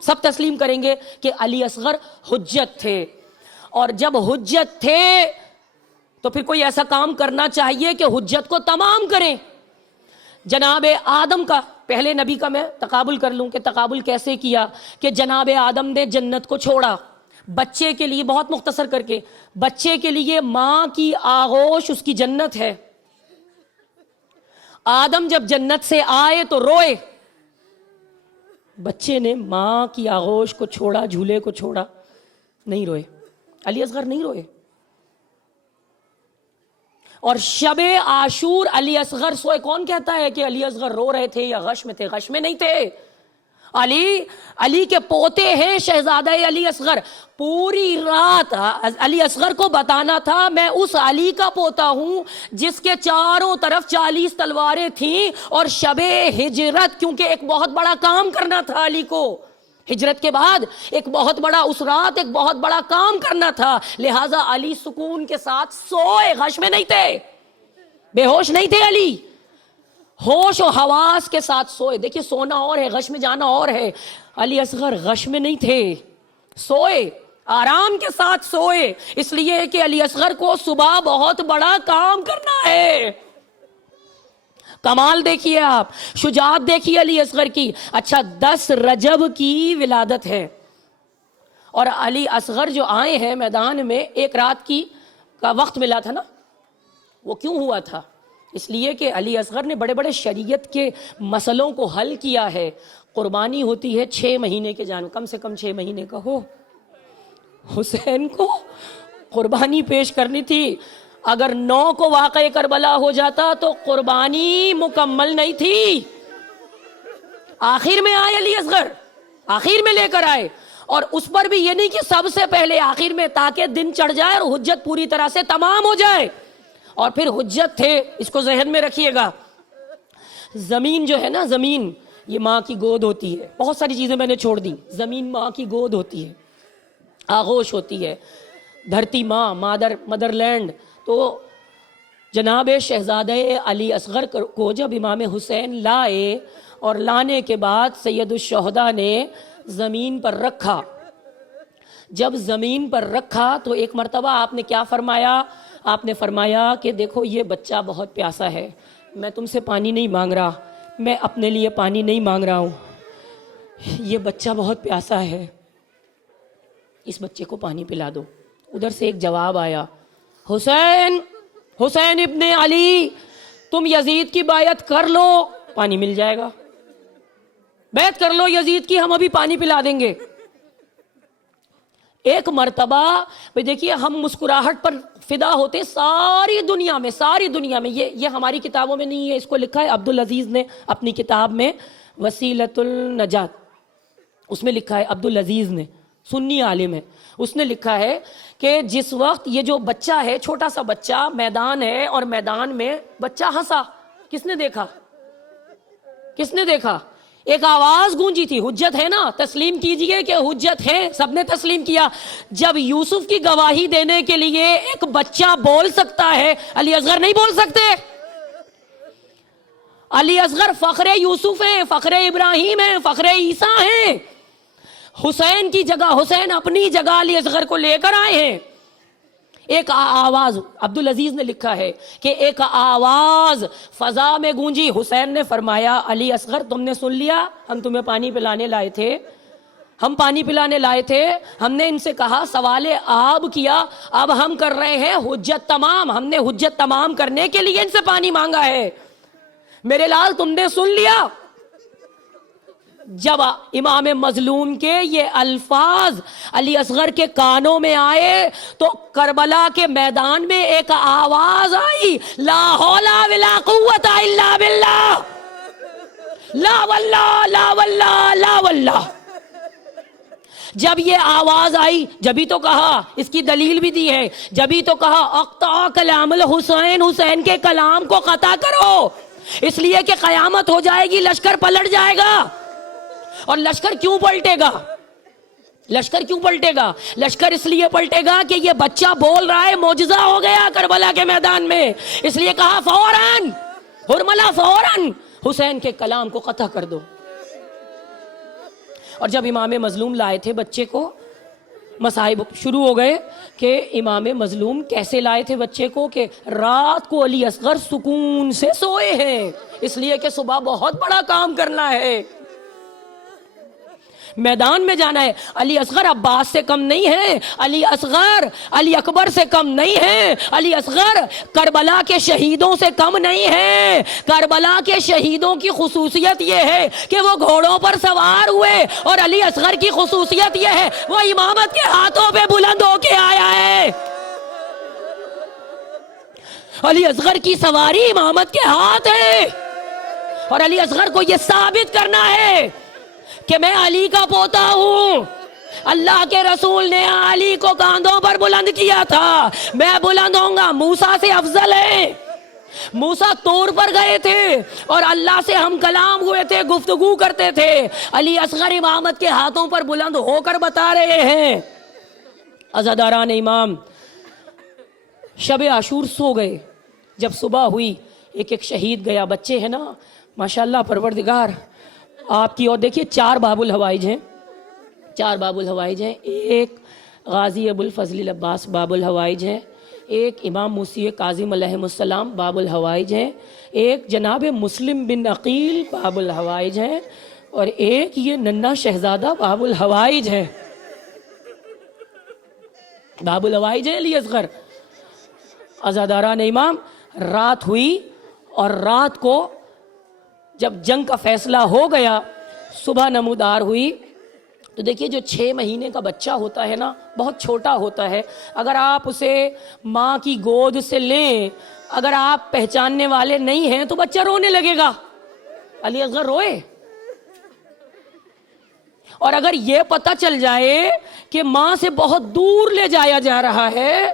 سب تسلیم کریں گے کہ علی اصغر حجت تھے۔ اور جب حجت تھے تو پھر کوئی ایسا کام کرنا چاہیے کہ حجت کو تمام کریں۔ جناب آدم کا، پہلے نبی کا میں تقابل کر لوں کہ تقابل کیسے کیا، کہ جناب آدم نے جنت کو چھوڑا بچے کے لیے، بہت مختصر کر کے، بچے کے لیے ماں کی آغوش اس کی جنت ہے۔ آدم جب جنت سے آئے تو روئے، بچے نے ماں کی آغوش کو چھوڑا، جھولے کو چھوڑا، نہیں روئے، علی اصغر نہیں روئے۔ اور شب عاشور علی اصغر سوئے، کون کہتا ہے کہ علی اصغر رو رہے تھے یا غش میں تھے؟ غش میں نہیں تھے، علی کے پوتے ہیں شہزادہ علی اصغر، پوری رات علی اصغر کو بتانا تھا میں اس علی کا پوتا ہوں جس کے چاروں طرف 40 تلواریں تھیں، اور شب ہجرت، کیونکہ ایک بہت بڑا کام کرنا تھا علی کو، ہجرت کے بعد ایک بہت بڑا، اس رات ایک بہت بڑا کام کرنا تھا، لہٰذا علی سکون کے ساتھ سوئے، غش میں نہیں تھے، بے ہوش نہیں تھے علی، ہوش و حواس کے ساتھ سوئے۔ دیکھیے سونا اور ہے، غش میں جانا اور ہے، علی اصغر غش میں نہیں تھے، سوئے، آرام کے ساتھ سوئے، اس لیے کہ علی اصغر کو صبح بہت بڑا کام کرنا ہے۔ کمال دیکھیے آپ، شجاعت دیکھیے علی اصغر کی۔ اچھا 10 رجب کی ولادت ہے، اور علی اصغر جو آئے ہیں میدان میں، ایک رات کا وقت ملا تھا نا۔ وہ کیوں ہوا تھا؟ اس لیے کہ علی اصغر نے بڑے بڑے شریعت کے مسئلوں کو حل کیا ہے۔ قربانی ہوتی ہے 6 مہینے کے جانور، کم سے کم 6 مہینے کا ہو۔ حسین کو قربانی پیش کرنی تھی، اگر 9 کو واقع کربلا ہو جاتا تو قربانی مکمل نہیں تھی۔ آخر میں آئے علی اصغر، آخر میں لے کر آئے، اور اس پر بھی یہ نہیں کہ سب سے پہلے آخر میں، تاکہ دن چڑھ جائے اور حجت پوری طرح سے تمام ہو جائے۔ اور پھر حجت تھے، اس کو ذہن میں رکھیے گا، زمین جو ہے نا، زمین یہ ماں کی گود ہوتی ہے۔ بہت ساری چیزیں میں نے چھوڑ دی۔ زمین ماں کی گود ہوتی ہے، آغوش ہوتی ہے، دھرتی ماں، مدر لینڈ۔ تو جناب شہزادہ علی اصغر کو جب امام حسین لائے، اور لانے کے بعد سید الشہداء نے زمین پر رکھا، جب زمین پر رکھا تو ایک مرتبہ آپ نے کیا فرمایا؟ آپ نے فرمایا کہ دیکھو یہ بچہ بہت پیاسا ہے، میں تم سے پانی نہیں مانگ رہا، میں اپنے لیے پانی نہیں مانگ رہا ہوں، یہ بچہ بہت پیاسا ہے، اس بچے کو پانی پلا دو۔ ادھر سے ایک جواب آیا، حسین ابن علی، تم یزید کی بیعت کر لو، پانی مل جائے گا، بیعت کر لو یزید کی، ہم ابھی پانی پلا دیں گے۔ ایک مرتبہ دیکھیے، ہم مسکراہٹ پر فدا ہوتے ساری دنیا میں، یہ ہماری کتابوں میں نہیں ہے، اس کو لکھا ہے عبدالعزیز نے اپنی کتاب میں وسیلۃ النجات، اس میں لکھا ہے، عبدالعزیز نے، سنی عالم ہے، اس نے لکھا ہے کہ جس وقت یہ جو بچہ ہے، چھوٹا سا بچہ میدان ہے، اور میدان میں بچہ ہنسا، کس نے دیکھا؟ ایک آواز گونجی تھی، حجت ہے نا، تسلیم کیجئے کہ حجت ہے، سب نے تسلیم کیا۔ جب یوسف کی گواہی دینے کے لیے ایک بچہ بول سکتا ہے، علی اصغر نہیں بول سکتے؟ علی اصغر فخر یوسف ہیں، فخر ابراہیم ہیں، فخر عیسیٰ ہیں۔ حسین کی جگہ، حسین اپنی جگہ علی اصغر کو لے کر آئے ہیں۔ ایک آواز، عبدالعزیز نے لکھا ہے کہ ایک آواز فضا میں گونجی، حسین نے فرمایا علی اصغر تم نے سن لیا، ہم تمہیں پانی پلانے لائے تھے، ہم نے ان سے کہا سوال آب کیا، اب ہم کر رہے ہیں حجت تمام، ہم نے حجت تمام کرنے کے لیے ان سے پانی مانگا ہے، میرے لال تم نے سن لیا۔ جب امام مظلوم کے یہ الفاظ علی اصغر کے کانوں میں آئے تو کربلا کے میدان میں ایک آواز آئی، لا حول ولا قوت الا باللہ، لا واللہ لا واللہ لا واللہ۔ جب یہ آواز آئی، جبھی تو کہا، اس کی دلیل بھی دی ہے، جبھی تو کہا اقطع کلام الحسین، حسین کے کلام کو قطع کرو، اس لیے کہ قیامت ہو جائے گی، لشکر پلٹ جائے گا۔ اور لشکر کیوں پلٹے گا؟ لشکر اس لیے پلٹے گا کہ یہ بچہ بول رہا ہے، معجزہ ہو گیا کربلا کے میدان میں، اس لیے کہا فوراً حرملہ، فوراً حسین کے کلام کو قطع کر دو۔ اور جب امام مظلوم لائے تھے بچے کو، مصائب شروع ہو گئے کہ امام مظلوم کیسے لائے تھے بچے کو، کہ رات کو علی اصغر سکون سے سوئے ہیں، اس لیے کہ صبح بہت بڑا کام کرنا ہے، میدان میں جانا ہے۔ علی اصغر عباس سے کم نہیں ہے، علی اصغر علی اکبر سے کم نہیں ہے، علی اصغر کربلا کے شہیدوں سے کم نہیں ہے۔ کربلا کے شہیدوں کی خصوصیت یہ ہے کہ وہ گھوڑوں پر سوار ہوئے، اور علی اصغر کی خصوصیت یہ ہے وہ امامت کے ہاتھوں پہ بلند ہو کے آیا ہے۔ علی اصغر کی سواری امامت کے ہاتھ ہے، اور علی اصغر کو یہ ثابت کرنا ہے کہ میں علی کا پوتا ہوں۔ اللہ کے رسول نے علی کو کاندھوں پر بلند کیا تھا، میں بلند ہوں گا، موسیٰ سے افضل ہے۔ موسیٰ طور پر گئے تھے اور اللہ سے ہم کلام ہوئے تھے، گفتگو کرتے تھے، علی اصغر امامت کے ہاتھوں پر بلند ہو کر بتا رہے ہیں۔ عزاداران امام شب عاشور سو گئے، جب صبح ہوئی ایک ایک شہید گیا، بچے ہیں نا، ماشاءاللہ پروردگار آپ کی، اور دیکھیے 4 باب الحوائج ہیں، 4 باب الحوائج ہیں، ایک غازی ابو الفضل العباس باب الحوائج ہے، ایک امام موسی کاظم علیہ السلام باب الحوائج ہے، ایک جناب مسلم بن عقیل باب الحوائج ہے، اور ایک یہ ننھا شہزادہ باب الحوائج ہے۔ باب الحوائج ہے علی اصغر۔ عزاداران امام، رات ہوئی اور رات کو جب جنگ کا فیصلہ ہو گیا، صبح نمودار ہوئی، تو دیکھیے جو 6 مہینے کا بچہ ہوتا ہے نا، بہت چھوٹا ہوتا ہے، اگر آپ اسے ماں کی گود سے لیں، اگر آپ پہچاننے والے نہیں ہیں تو بچہ رونے لگے گا۔ علی اصغر روئے، اور اگر یہ پتہ چل جائے کہ ماں سے بہت دور لے جایا جا رہا ہے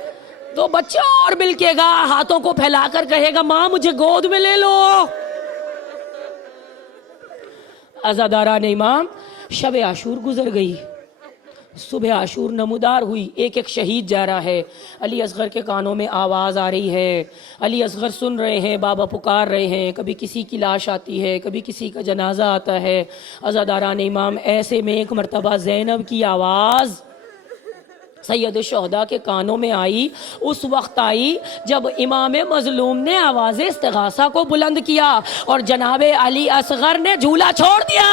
تو بچہ اور ملکے گا، ہاتھوں کو پھیلا کر کہے گا ماں مجھے گود میں لے لو۔ عزاداران امام، شب عاشور گزر گئی، صبح عاشور نمودار ہوئی، ایک ایک شہید جا رہا ہے، علی اصغر کے کانوں میں آواز آ رہی ہے، علی اصغر سن رہے ہیں، بابا پکار رہے ہیں، کبھی کسی کی لاش آتی ہے، کبھی کسی کا جنازہ آتا ہے۔ عزاداران امام، ایسے میں ایک مرتبہ زینب کی آواز سید الشہداء کے کانوں میں آئی، اس وقت آئی جب امام مظلوم نے آواز استغاثہ کو بلند کیا اور جناب علی اصغر نے جھولا چھوڑ دیا،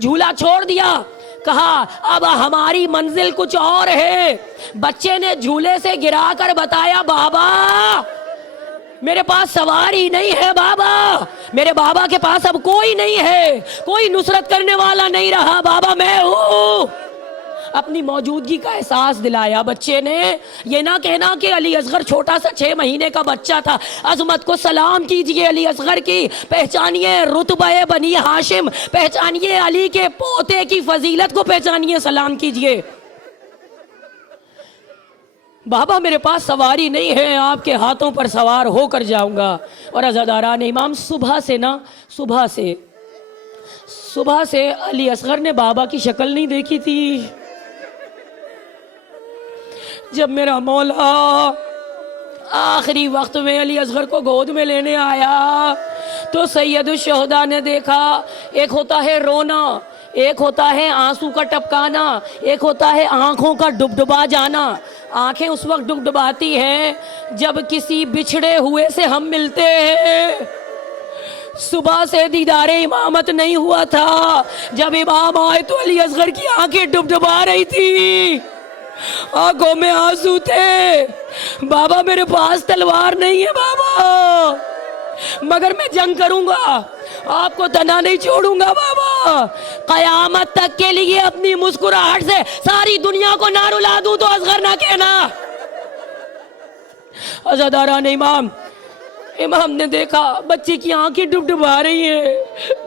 جھولا چھوڑ دیا، کہا اب ہماری منزل کچھ اور ہے۔ بچے نے جھولے سے گرا کر بتایا بابا میرے پاس سواری نہیں ہے، بابا میرے بابا کے پاس اب کوئی نہیں ہے، کوئی نصرت کرنے والا نہیں رہا، بابا میں ہوں۔ اپنی موجودگی کا احساس دلایا بچے نے، یہ نہ کہنا کہ علی اصغر چھوٹا سا 6 مہینے کا بچہ تھا۔ عظمت کو سلام کیجئے علی اصغر کی، پہچانیے رتبہ بنی ہاشم، پہچانیے علی کے پوتے کی فضیلت کو پہچانیے، سلام کیجئے۔ بابا میرے پاس سواری نہیں ہے، آپ کے ہاتھوں پر سوار ہو کر جاؤں گا۔ اور عزاداران امام، صبح سے علی اصغر نے بابا کی شکل نہیں دیکھی تھی۔ جب میرا مولا آخری وقت میں علی اصغر کو گود میں لینے آیا تو سید الشہداء نے دیکھا، ایک ہوتا ہے رونا، ایک ہوتا ہے آنسو کا ٹپکانا، ایک ہوتا ہے آنکھوں کا ڈبڈبا جانا۔ آنکھیں اس وقت ڈبڈباتی ہیں جب کسی بچھڑے ہوئے سے ہم ملتے ہیں۔ صبح سے دیدار امامت نہیں ہوا تھا، جب امام آئے تو علی اصغر کی آنکھیں ڈبڈبا رہی تھی، آنکھوں میں آنسو تھے۔ بابا میرے پاس تلوار نہیں ہے بابا، مگر میں جنگ کروں گا، آپ کو تنہا نہیں چھوڑوں گا بابا۔ قیامت تک کے لیے اپنی مسکراہٹ سے ساری دنیا کو نہ رلا دوں تو اصغر نہ کہنا۔ عزاداران امام نے دیکھا بچے کی آنکھیں ڈبڈبا رہی ہیں،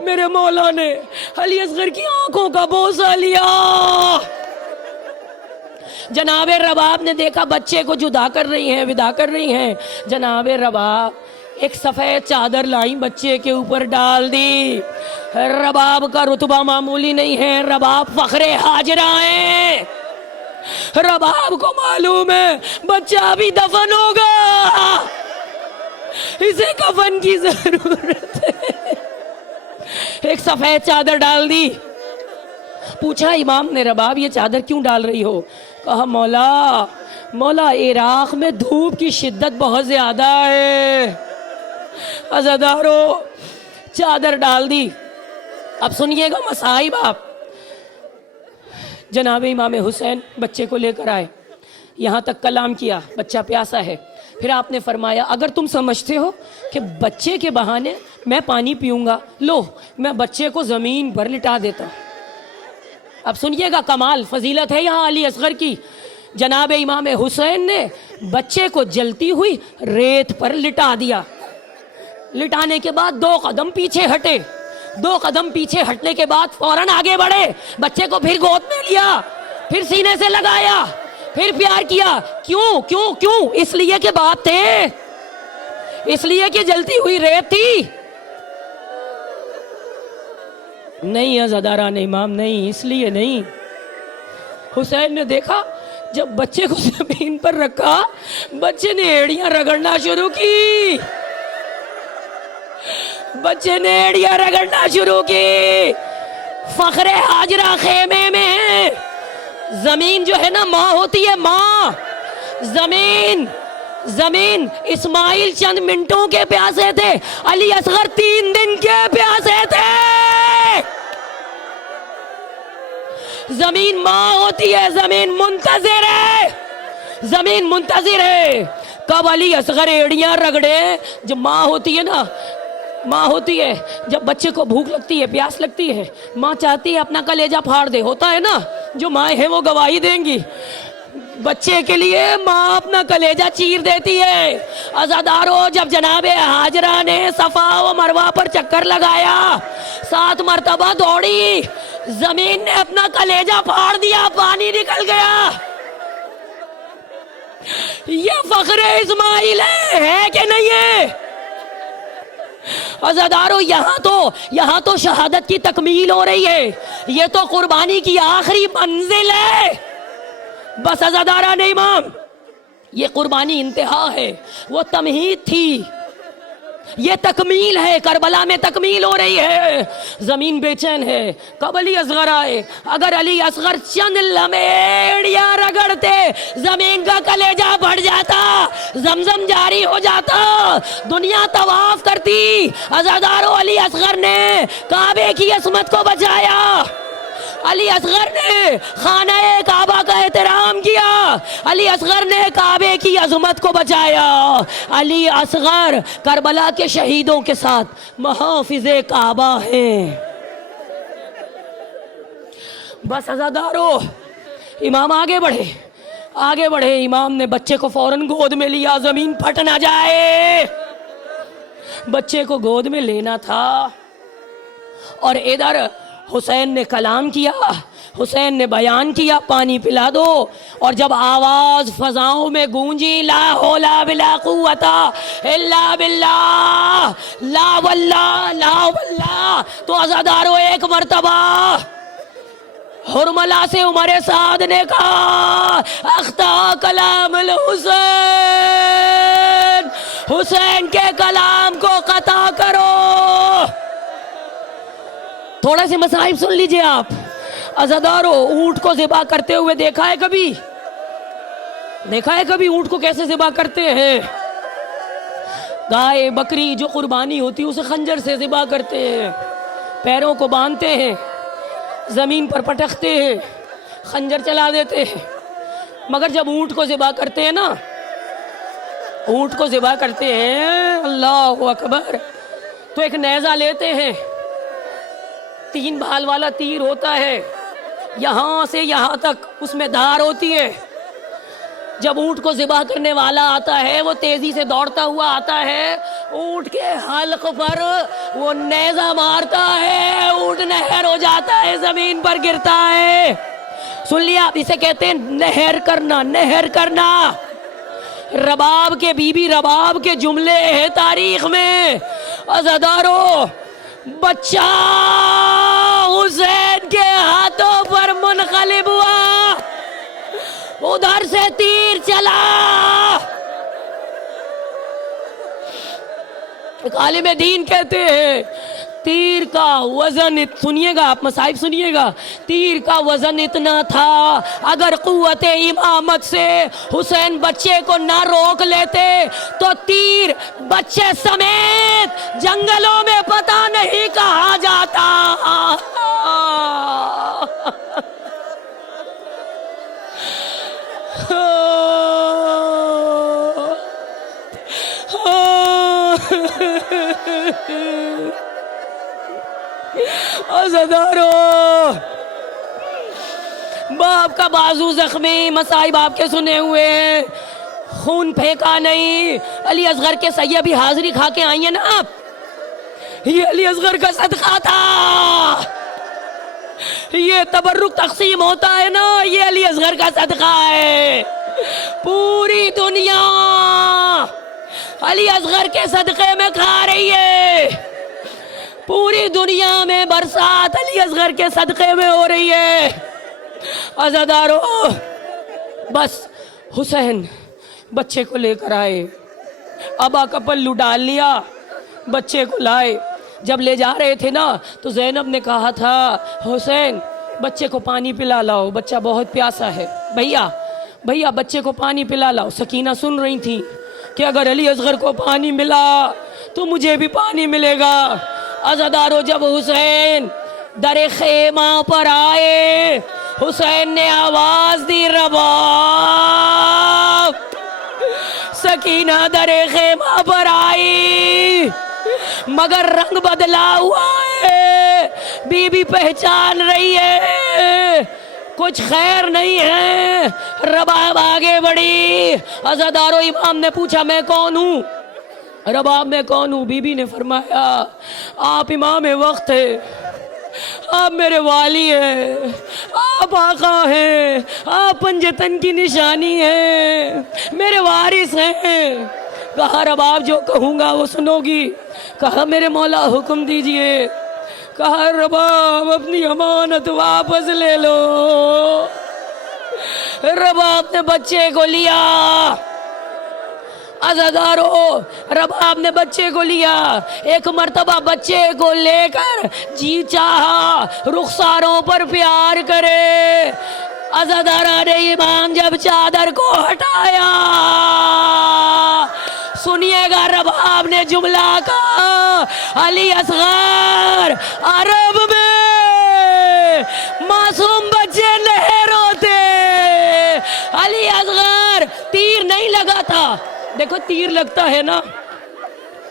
میرے مولا نے علی اصغر کی آنکھوں کا بوسہ لیا۔ جناب رباب نے دیکھا بچے کو جدا کر رہی ہیں، ودا کر رہی ہیں، جناب رباب ایک سفید چادر لائیں بچے کے اوپر ڈال دی۔ رباب کا رتبہ معمولی نہیں ہے، رباب فخر ہاجرہ ہے۔ رباب کو معلوم ہے بچہ ابھی دفن ہوگا، اسے کفن کی ضرورت ہے۔ ایک سفید چادر ڈال دی۔ پوچھا امام نے رباب یہ چادر کیوں ڈال رہی ہو؟ کہا مولا عراق میں دھوپ کی شدت بہت زیادہ ہے۔ عزادارو چادر ڈال دی۔ اب سنیے گا مصائب آپ۔ جناب امام حسین بچے کو لے کر آئے، یہاں تک کلام کیا، بچہ پیاسا ہے، پھر آپ نے فرمایا اگر تم سمجھتے ہو کہ بچے کے بہانے میں پانی پیوں گا، لو میں بچے کو زمین پر لٹا دیتا ہوں۔ اب سنیے گا کمال فضیلت ہے یہاں علی اصغر کی۔ جناب امام حسین نے بچے کو جلتی ہوئی ریت پر لٹا دیا۔ لٹانے کے بعد 2 قدم پیچھے ہٹے، 2 قدم پیچھے ہٹنے کے بعد فوراً آگے بڑھے، بچے کو پھر گود میں لیا، پھر سینے سے لگایا، پھر پیار کیا۔ کیوں؟ اس لیے کہ باپ تھے، اس لیے کہ جلتی ہوئی ریت تھی؟ نہیں عزاداران امام، نہیں، اس لیے نہیں۔ حسین نے دیکھا جب بچے کو زمین پر رکھا، بچے نے ایڑیاں رگڑنا شروع کی، بچے نے ایڑیاں رگڑنا شروع کی۔ فخر ہاجرہ خیمے میں ہے. زمین جو ہے نا ماں ہوتی ہے، ماں. زمین اسماعیل چند منٹوں کے پیاسے تھے، علی اصغر 3 دن کے پیاسے تھے. زمین ماں ہوتی ہے، زمین منتظر ہے. کب علی اصغر ایڑیاں رگڑے؟ جب ماں ہوتی ہے نا، ماں ہوتی ہے، جب بچے کو بھوک لگتی ہے، پیاس لگتی ہے، ماں چاہتی ہے اپنا کلیجہ پھاڑ دے. ہوتا ہے نا، جو مائیں ہیں وہ گواہی دیں گی. بچے کے لیے ماں اپنا کلیجہ چیر دیتی ہے. عزادارو، جب جناب ہاجرہ نے صفا و مروہ پر چکر لگایا، 7 مرتبہ دوڑی، زمین نے اپنا کلیجہ پھاڑ دیا، پانی نکل گیا. یہ فخر اسماعیل ہے کہ نہیں ہے؟ عزادارو، یہاں تو شہادت کی تکمیل ہو رہی ہے. یہ تو قربانی کی آخری منزل ہے. بس عزاداران امام، یہ قربانی انتہا ہے، وہ تمہید تھی، یہ تکمیل ہے. کربلا میں تکمیل ہو رہی ہے. زمین بے چین ہے، کب علی اصغر آئے. اگر علی اصغر چند لمحیڑیاں رگڑتے، زمین کا کلیجہ بڑھ جاتا، زمزم جاری ہو جاتا، دنیا طواف کرتی. عزادارو، علی اصغر نے کعبے کی عصمت کو بچایا. علی اصغر نے خانہ کعبہ کا احترام کیا. علی اصغر نے کعبے کی عظمت کو بچایا. علی اصغر کربلا کے شہیدوں کے ساتھ محافظ کعبہ ہیں. بس عزادارو، امام آگے بڑھے. امام نے بچے کو فوراً گود میں لیا، زمین پھٹ نہ جائے. بچے کو گود میں لینا تھا، اور ادھر حسین نے کلام کیا، حسین نے بیان کیا، پانی پلا دو. اور جب آواز فضاؤں میں گونجی، لا حول ولا قوت الا باللہ، لا واللہ، لا واللہ، تو عزادارو ایک مرتبہ حرملہ سے عمر سعد نے کہا، اخطا کلام الحسین، حسین کے کلام کو قطع کرو. تھوڑا سے مصائب سن لیجئے آپ. عزادارو، اونٹ کو ذبح کرتے ہوئے دیکھا ہے کبھی اونٹ کو کیسے ذبح کرتے ہیں؟ گائے بکری جو قربانی ہوتی ہے اسے خنجر سے ذبح کرتے ہیں، پیروں کو باندھتے ہیں، زمین پر پٹکتے ہیں، خنجر چلا دیتے ہیں. مگر جب اونٹ کو ذبح کرتے ہیں، اللہ اکبر، تو ایک نیزہ لیتے ہیں، 3 بھال والا تیر ہوتا ہے، یہاں سے یہاں تک اس میں دھار ہوتی ہے. جب اونٹ کو ذبح کرنے والا آتا ہے، وہ تیزی سے دوڑتا ہوا آتا ہے، اونٹ کے حلق پر وہ نیزہ مارتا ہے، اونٹ نہر ہو جاتا ہے، زمین پر گرتا ہے. سن لیا، اسے کہتے ہیں نہر کرنا. رباب کے بی بی رباب کے جملے ہیں تاریخ میں. عزادارو، بچہ حسین کے ہاتھوں پر منقلب ہوا، ادھر سے تیر چلا. ایک عالم دین کہتے ہیں، تیر کا وزن، سنیے گا آپ، مصائب سنیے گا، تیر کا وزن اتنا تھا، اگر قوت امامت سے حسین بچے کو نہ روک لیتے تو تیر بچے سمیت جنگلوں میں پتہ نہیں کہاں جاتا. عزادارو، باپ کا بازو زخمی، مصائب آپ کے سنے ہوئے ہیں، خون پھینکا نہیں. علی اصغر کے سیہ بھی حاضری کھا کے آئی ہیں نا آپ، یہ علی اصغر کا صدقہ تھا. یہ تبرک تقسیم ہوتا ہے نا، یہ علی اصغر کا صدقہ ہے. پوری دنیا علی اصغر کے صدقے میں کھا رہی ہے، پوری دنیا میں برسات علی اصغر کے صدقے میں ہو رہی ہے. عزادارو، بس حسین بچے کو لے کر آئے، ابا کا پلو ڈال لیا، بچے کو لائے، جب لے جا رہے تھے نا تو زینب نے کہا تھا حسین بچے کو پانی پلا لاؤ، بچہ بہت پیاسا ہے، بھیا بچے کو پانی پلا لاؤ۔ سکینہ سن رہی تھی کہ اگر علی اصغر کو پانی ملا تو مجھے بھی پانی ملے گا۔ عزادارو جب حسین در خیمہ پر آئے، حسین نے آواز دی رباب، سکینہ در خیمہ پر آئی مگر رنگ بدلا ہوا ہے، بی بی پہچان رہی ہے کچھ خیر نہیں ہے۔ رباب آگے بڑھی، عزادارو امام نے پوچھا میں کون ہوں؟ رباب میں کون ہوں؟ بی بی نے فرمایا آپ امام وقت ہے، آپ میرے والی ہیں، آپ آقا ہیں، آپ پنجتن کی نشانی ہیں، میرے وارث ہیں۔ کہا رباب جو کہوں گا وہ سنو گی؟ کہا میرے مولا حکم دیجئے۔ کہا رباب اپنی امانت واپس لے لو۔ رباب نے بچے کو لیا، عزادارو رباب نے بچے کو لیا، ایک مرتبہ بچے کو لے کر جی چاہا رخساروں پر پیار کرے۔ عزاداران امام جب چادر کو ہٹایا، سنیے گا رباب نے جملہ کہا علی اصغر عرب میں معصوم بچے نہیں روتے۔ علی اصغر تیر نہیں لگا تھا، دیکھو تیر لگتا ہے نا،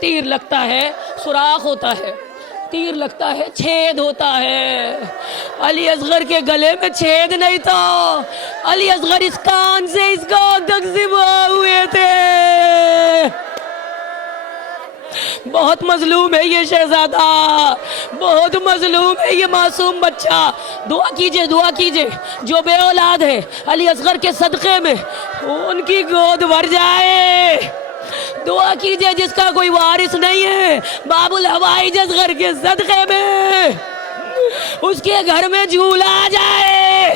تیر لگتا ہے سوراخ ہوتا ہے، تیر لگتا ہے چھید ہوتا ہے۔ علی اصغر کے گلے میں چھید نہیں تھا، علی اصغر اس کان سے اس کان تک زبا ہوئے تھے۔ بہت مظلوم ہے یہ شہزادہ، بہت مظلوم ہے یہ معصوم بچہ۔ دعا کیجئے، دعا کیجئے، جو بے اولاد ہے علی اصغر کے صدقے میں ان کی گود بھر جائے۔ دعا کیجئے جس کا کوئی وارث نہیں ہے باب الحوائج اصغر کے صدقے میں اس کے گھر میں جھولا آ جائے۔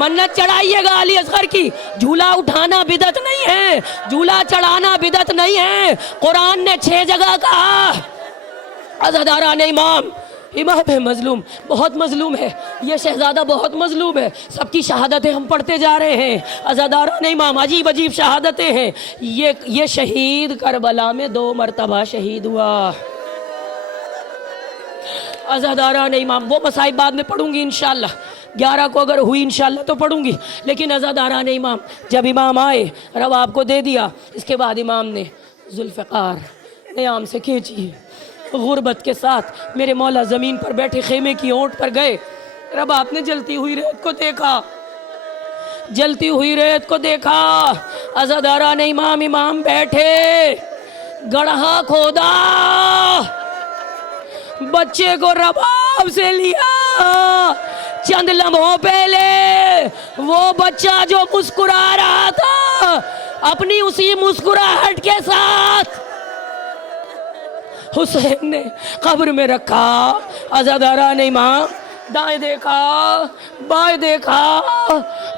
منت چڑھائیے گا علی اصغر کی، جھولا اٹھانا بدعت نہیں ہے، جھولا چڑھانا بدعت نہیں ہے۔ قرآن نے 6 جگہ کہا۔ عزاداران امام ہے مظلوم، بہت مظلوم ہے یہ شہزادہ، بہت مظلوم ہے۔ سب کی شہادتیں ہم پڑھتے جا رہے ہیں، عزاداران امام عجیب عجیب شہادتیں ہیں۔ یہ شہید کربلا میں 2 مرتبہ شہید ہوا۔ عزاداران امام وہ مصائب بعد میں پڑھوں گی انشاءاللہ، 11 کو اگر ہوئی انشاءاللہ تو پڑھوں گی، لیکن عزاداران امام جب امام آئے رباب کو دے دیا، اس کے بعد امام نے ذوالفقار نیام سے کھینچی، غربت کے ساتھ میرے مولا زمین پر بیٹھے خیمے کی اونٹ پر گئے۔ رباب نے جلتی ہوئی ریت کو دیکھا، جلتی ہوئی ریت کو دیکھا۔ عزاداران امام بیٹھے، گڑھا کھودا، بچے کو رباب سے لیا۔ چند لمحوں پہلے وہ بچہ جو مسکرا رہا تھا اپنی اسی مسکراہٹ کے ساتھ حسین نے قبر میں رکھا۔ عزاداران امام دائیں دیکھا، بائیں دیکھا،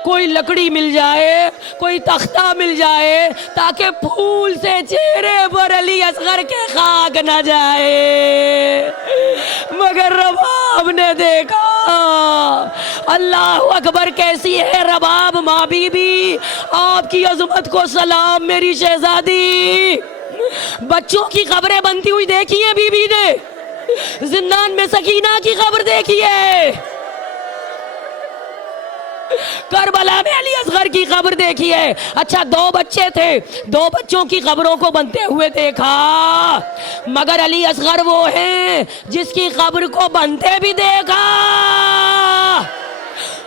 کوئی لکڑی مل جائے، کوئی تختہ مل جائے تاکہ پھول سے چہرے پر علی اصغر کے خاک نہ جائے، مگر رباب نے دیکھا۔ اللہ اکبر، کیسی ہے رباب ماں بی بی، آپ کی عظمت کو سلام میری شہزادی۔ بچوں کی قبریں بنتی ہوئی دیکھی ہے بی بی نے، زندان میں سکینہ کی قبر دیکھی ہے، کربلا میں علی اصغر کی قبر دیکھی ہے۔ اچھا 2 بچے تھے، 2 بچوں کی قبروں کو بنتے ہوئے دیکھا، مگر علی اصغر وہ ہیں جس کی قبر کو بنتے بھی دیکھا،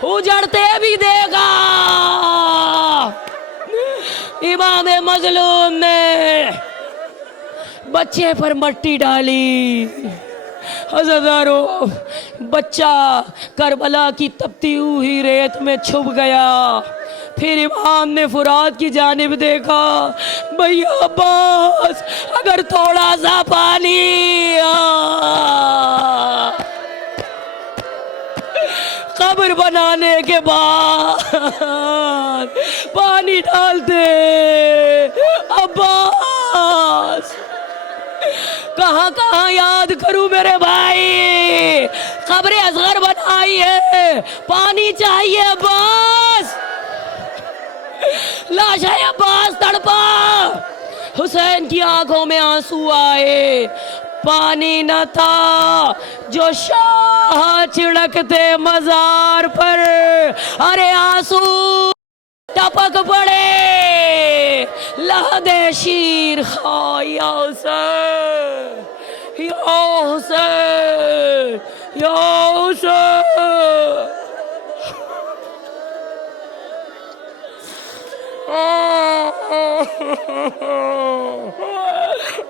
اجڑتے بھی دیکھا۔ امام مظلوم نے بچے پر مٹی ڈالی۔ عزادارو بچہ کربلا کی تپتی ہوئی ریت میں چھپ گیا۔ پھر امام نے فرات کی جانب دیکھا، بھیا عباس اگر تھوڑا سا پانی قبر بنانے کے بعد پانی ڈال دے عباس۔ کہاں کہاں یاد کروں میرے بھائی. قبر اصغر بنائی ہے, پانی چاہیے عباس, لاش عباس تڑپا, حسین کی آنکھوں میں آنسو آئے, پانی نہ تھا جو شاہ چھڑکتے مزار پر, ارے آنسو ٹپک پڑے لحد شیر خواہ, یا حسین یا حسین یا حسین.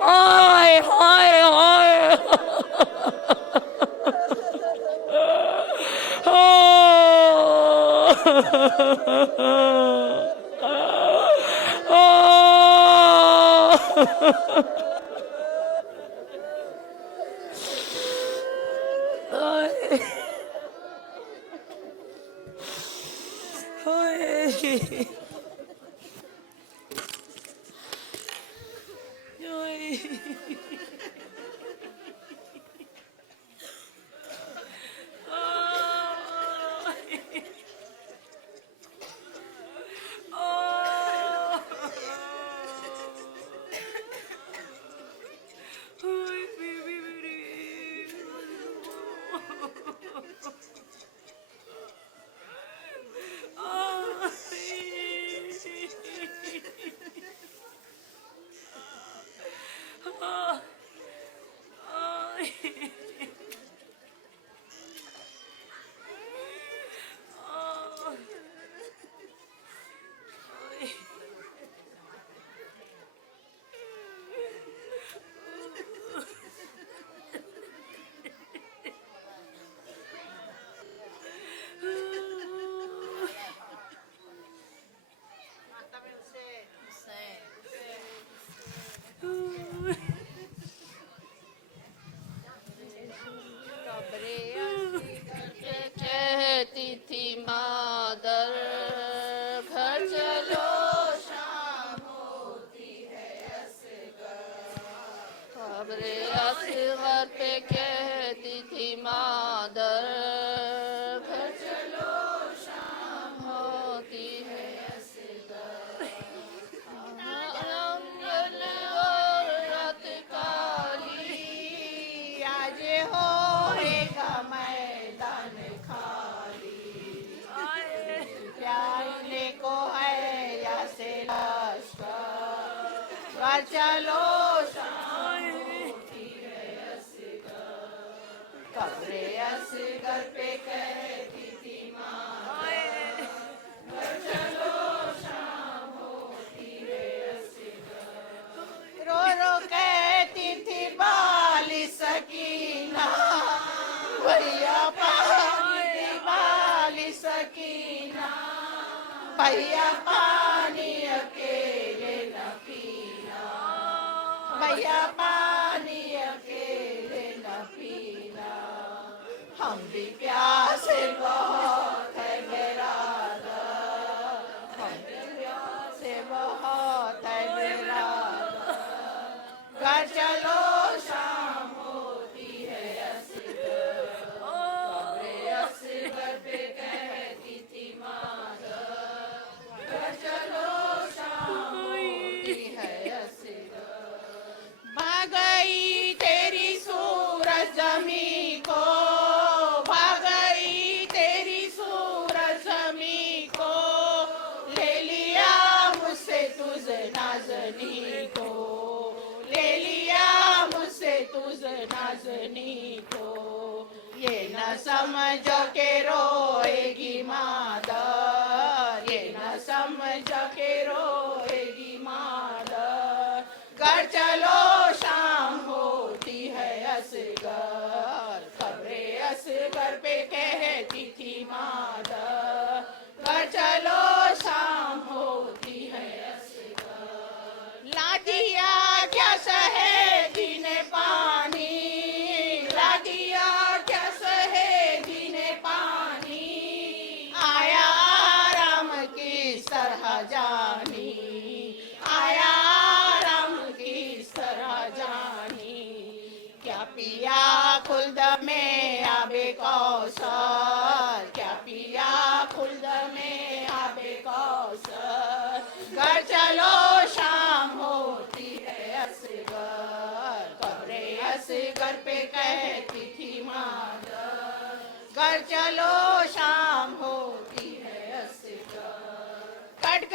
آئے ہائے ہائے, کہتی تھی مادر گھر چلو شام ہوتی ہے اصغر, قبر اصغر پہ کہتی تھی مادر گھر چلو شام ہوتی ہے اصغر. رنگل اور رت کالی آج ہوئے گا میدان خالی, پیانے کو ہے یا سے لشکر, گھر چلو شام ہوتی ہے اصغر. قبر اصغر پہ کہتی تھی ماں گھر چلو شام ہوتی ہے اصغر. رو رو کہتی تھی بالی سکینہ بھیا پانی, بالی سکینہ بھیا پانی اکیلے نہ پینا, بھیا پانی اکیلے نہ پینا, ہم بھی پیاسے بہت ہے برادر, ہم بھی پیاسے بہت ہے برادر, گھر چلو شام ہوتی ہے اصغر. قبر اصغر پہ کہتی تھی مادر گھر چلو شام ہوتی ہے اصغر. بھاگ گئی تیری صورت زمیں کو, بھاگ گئی تیری صورت زمیں کو, لے لیا مجھ سے تجھ نازنی کو, لے لیا مجھ سے تجھ نازنی کو. یہ نہ سمجھو کہ روئے گی مادر, یہ نہ سمجھو کہ روئے گی مادر, گھر چلو شام ہوتی ہے اصغر. قبر اصغر پہ کہتی تھی مادر گھر چلو شام ہوتی ہے اصغر. لا دیا کیا سہیلی نے پانی, لا دیا کیا سہیلی نے پانی, آیا آرام کس طرح جانی, آیا آرام کس طرح جانی,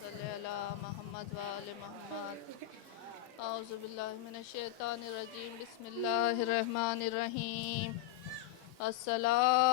صلی اللہ محمد و آل محمد اعوذ باللہ من الشیطان الرجیم بسم اللہ الرحمن الرحیم السلام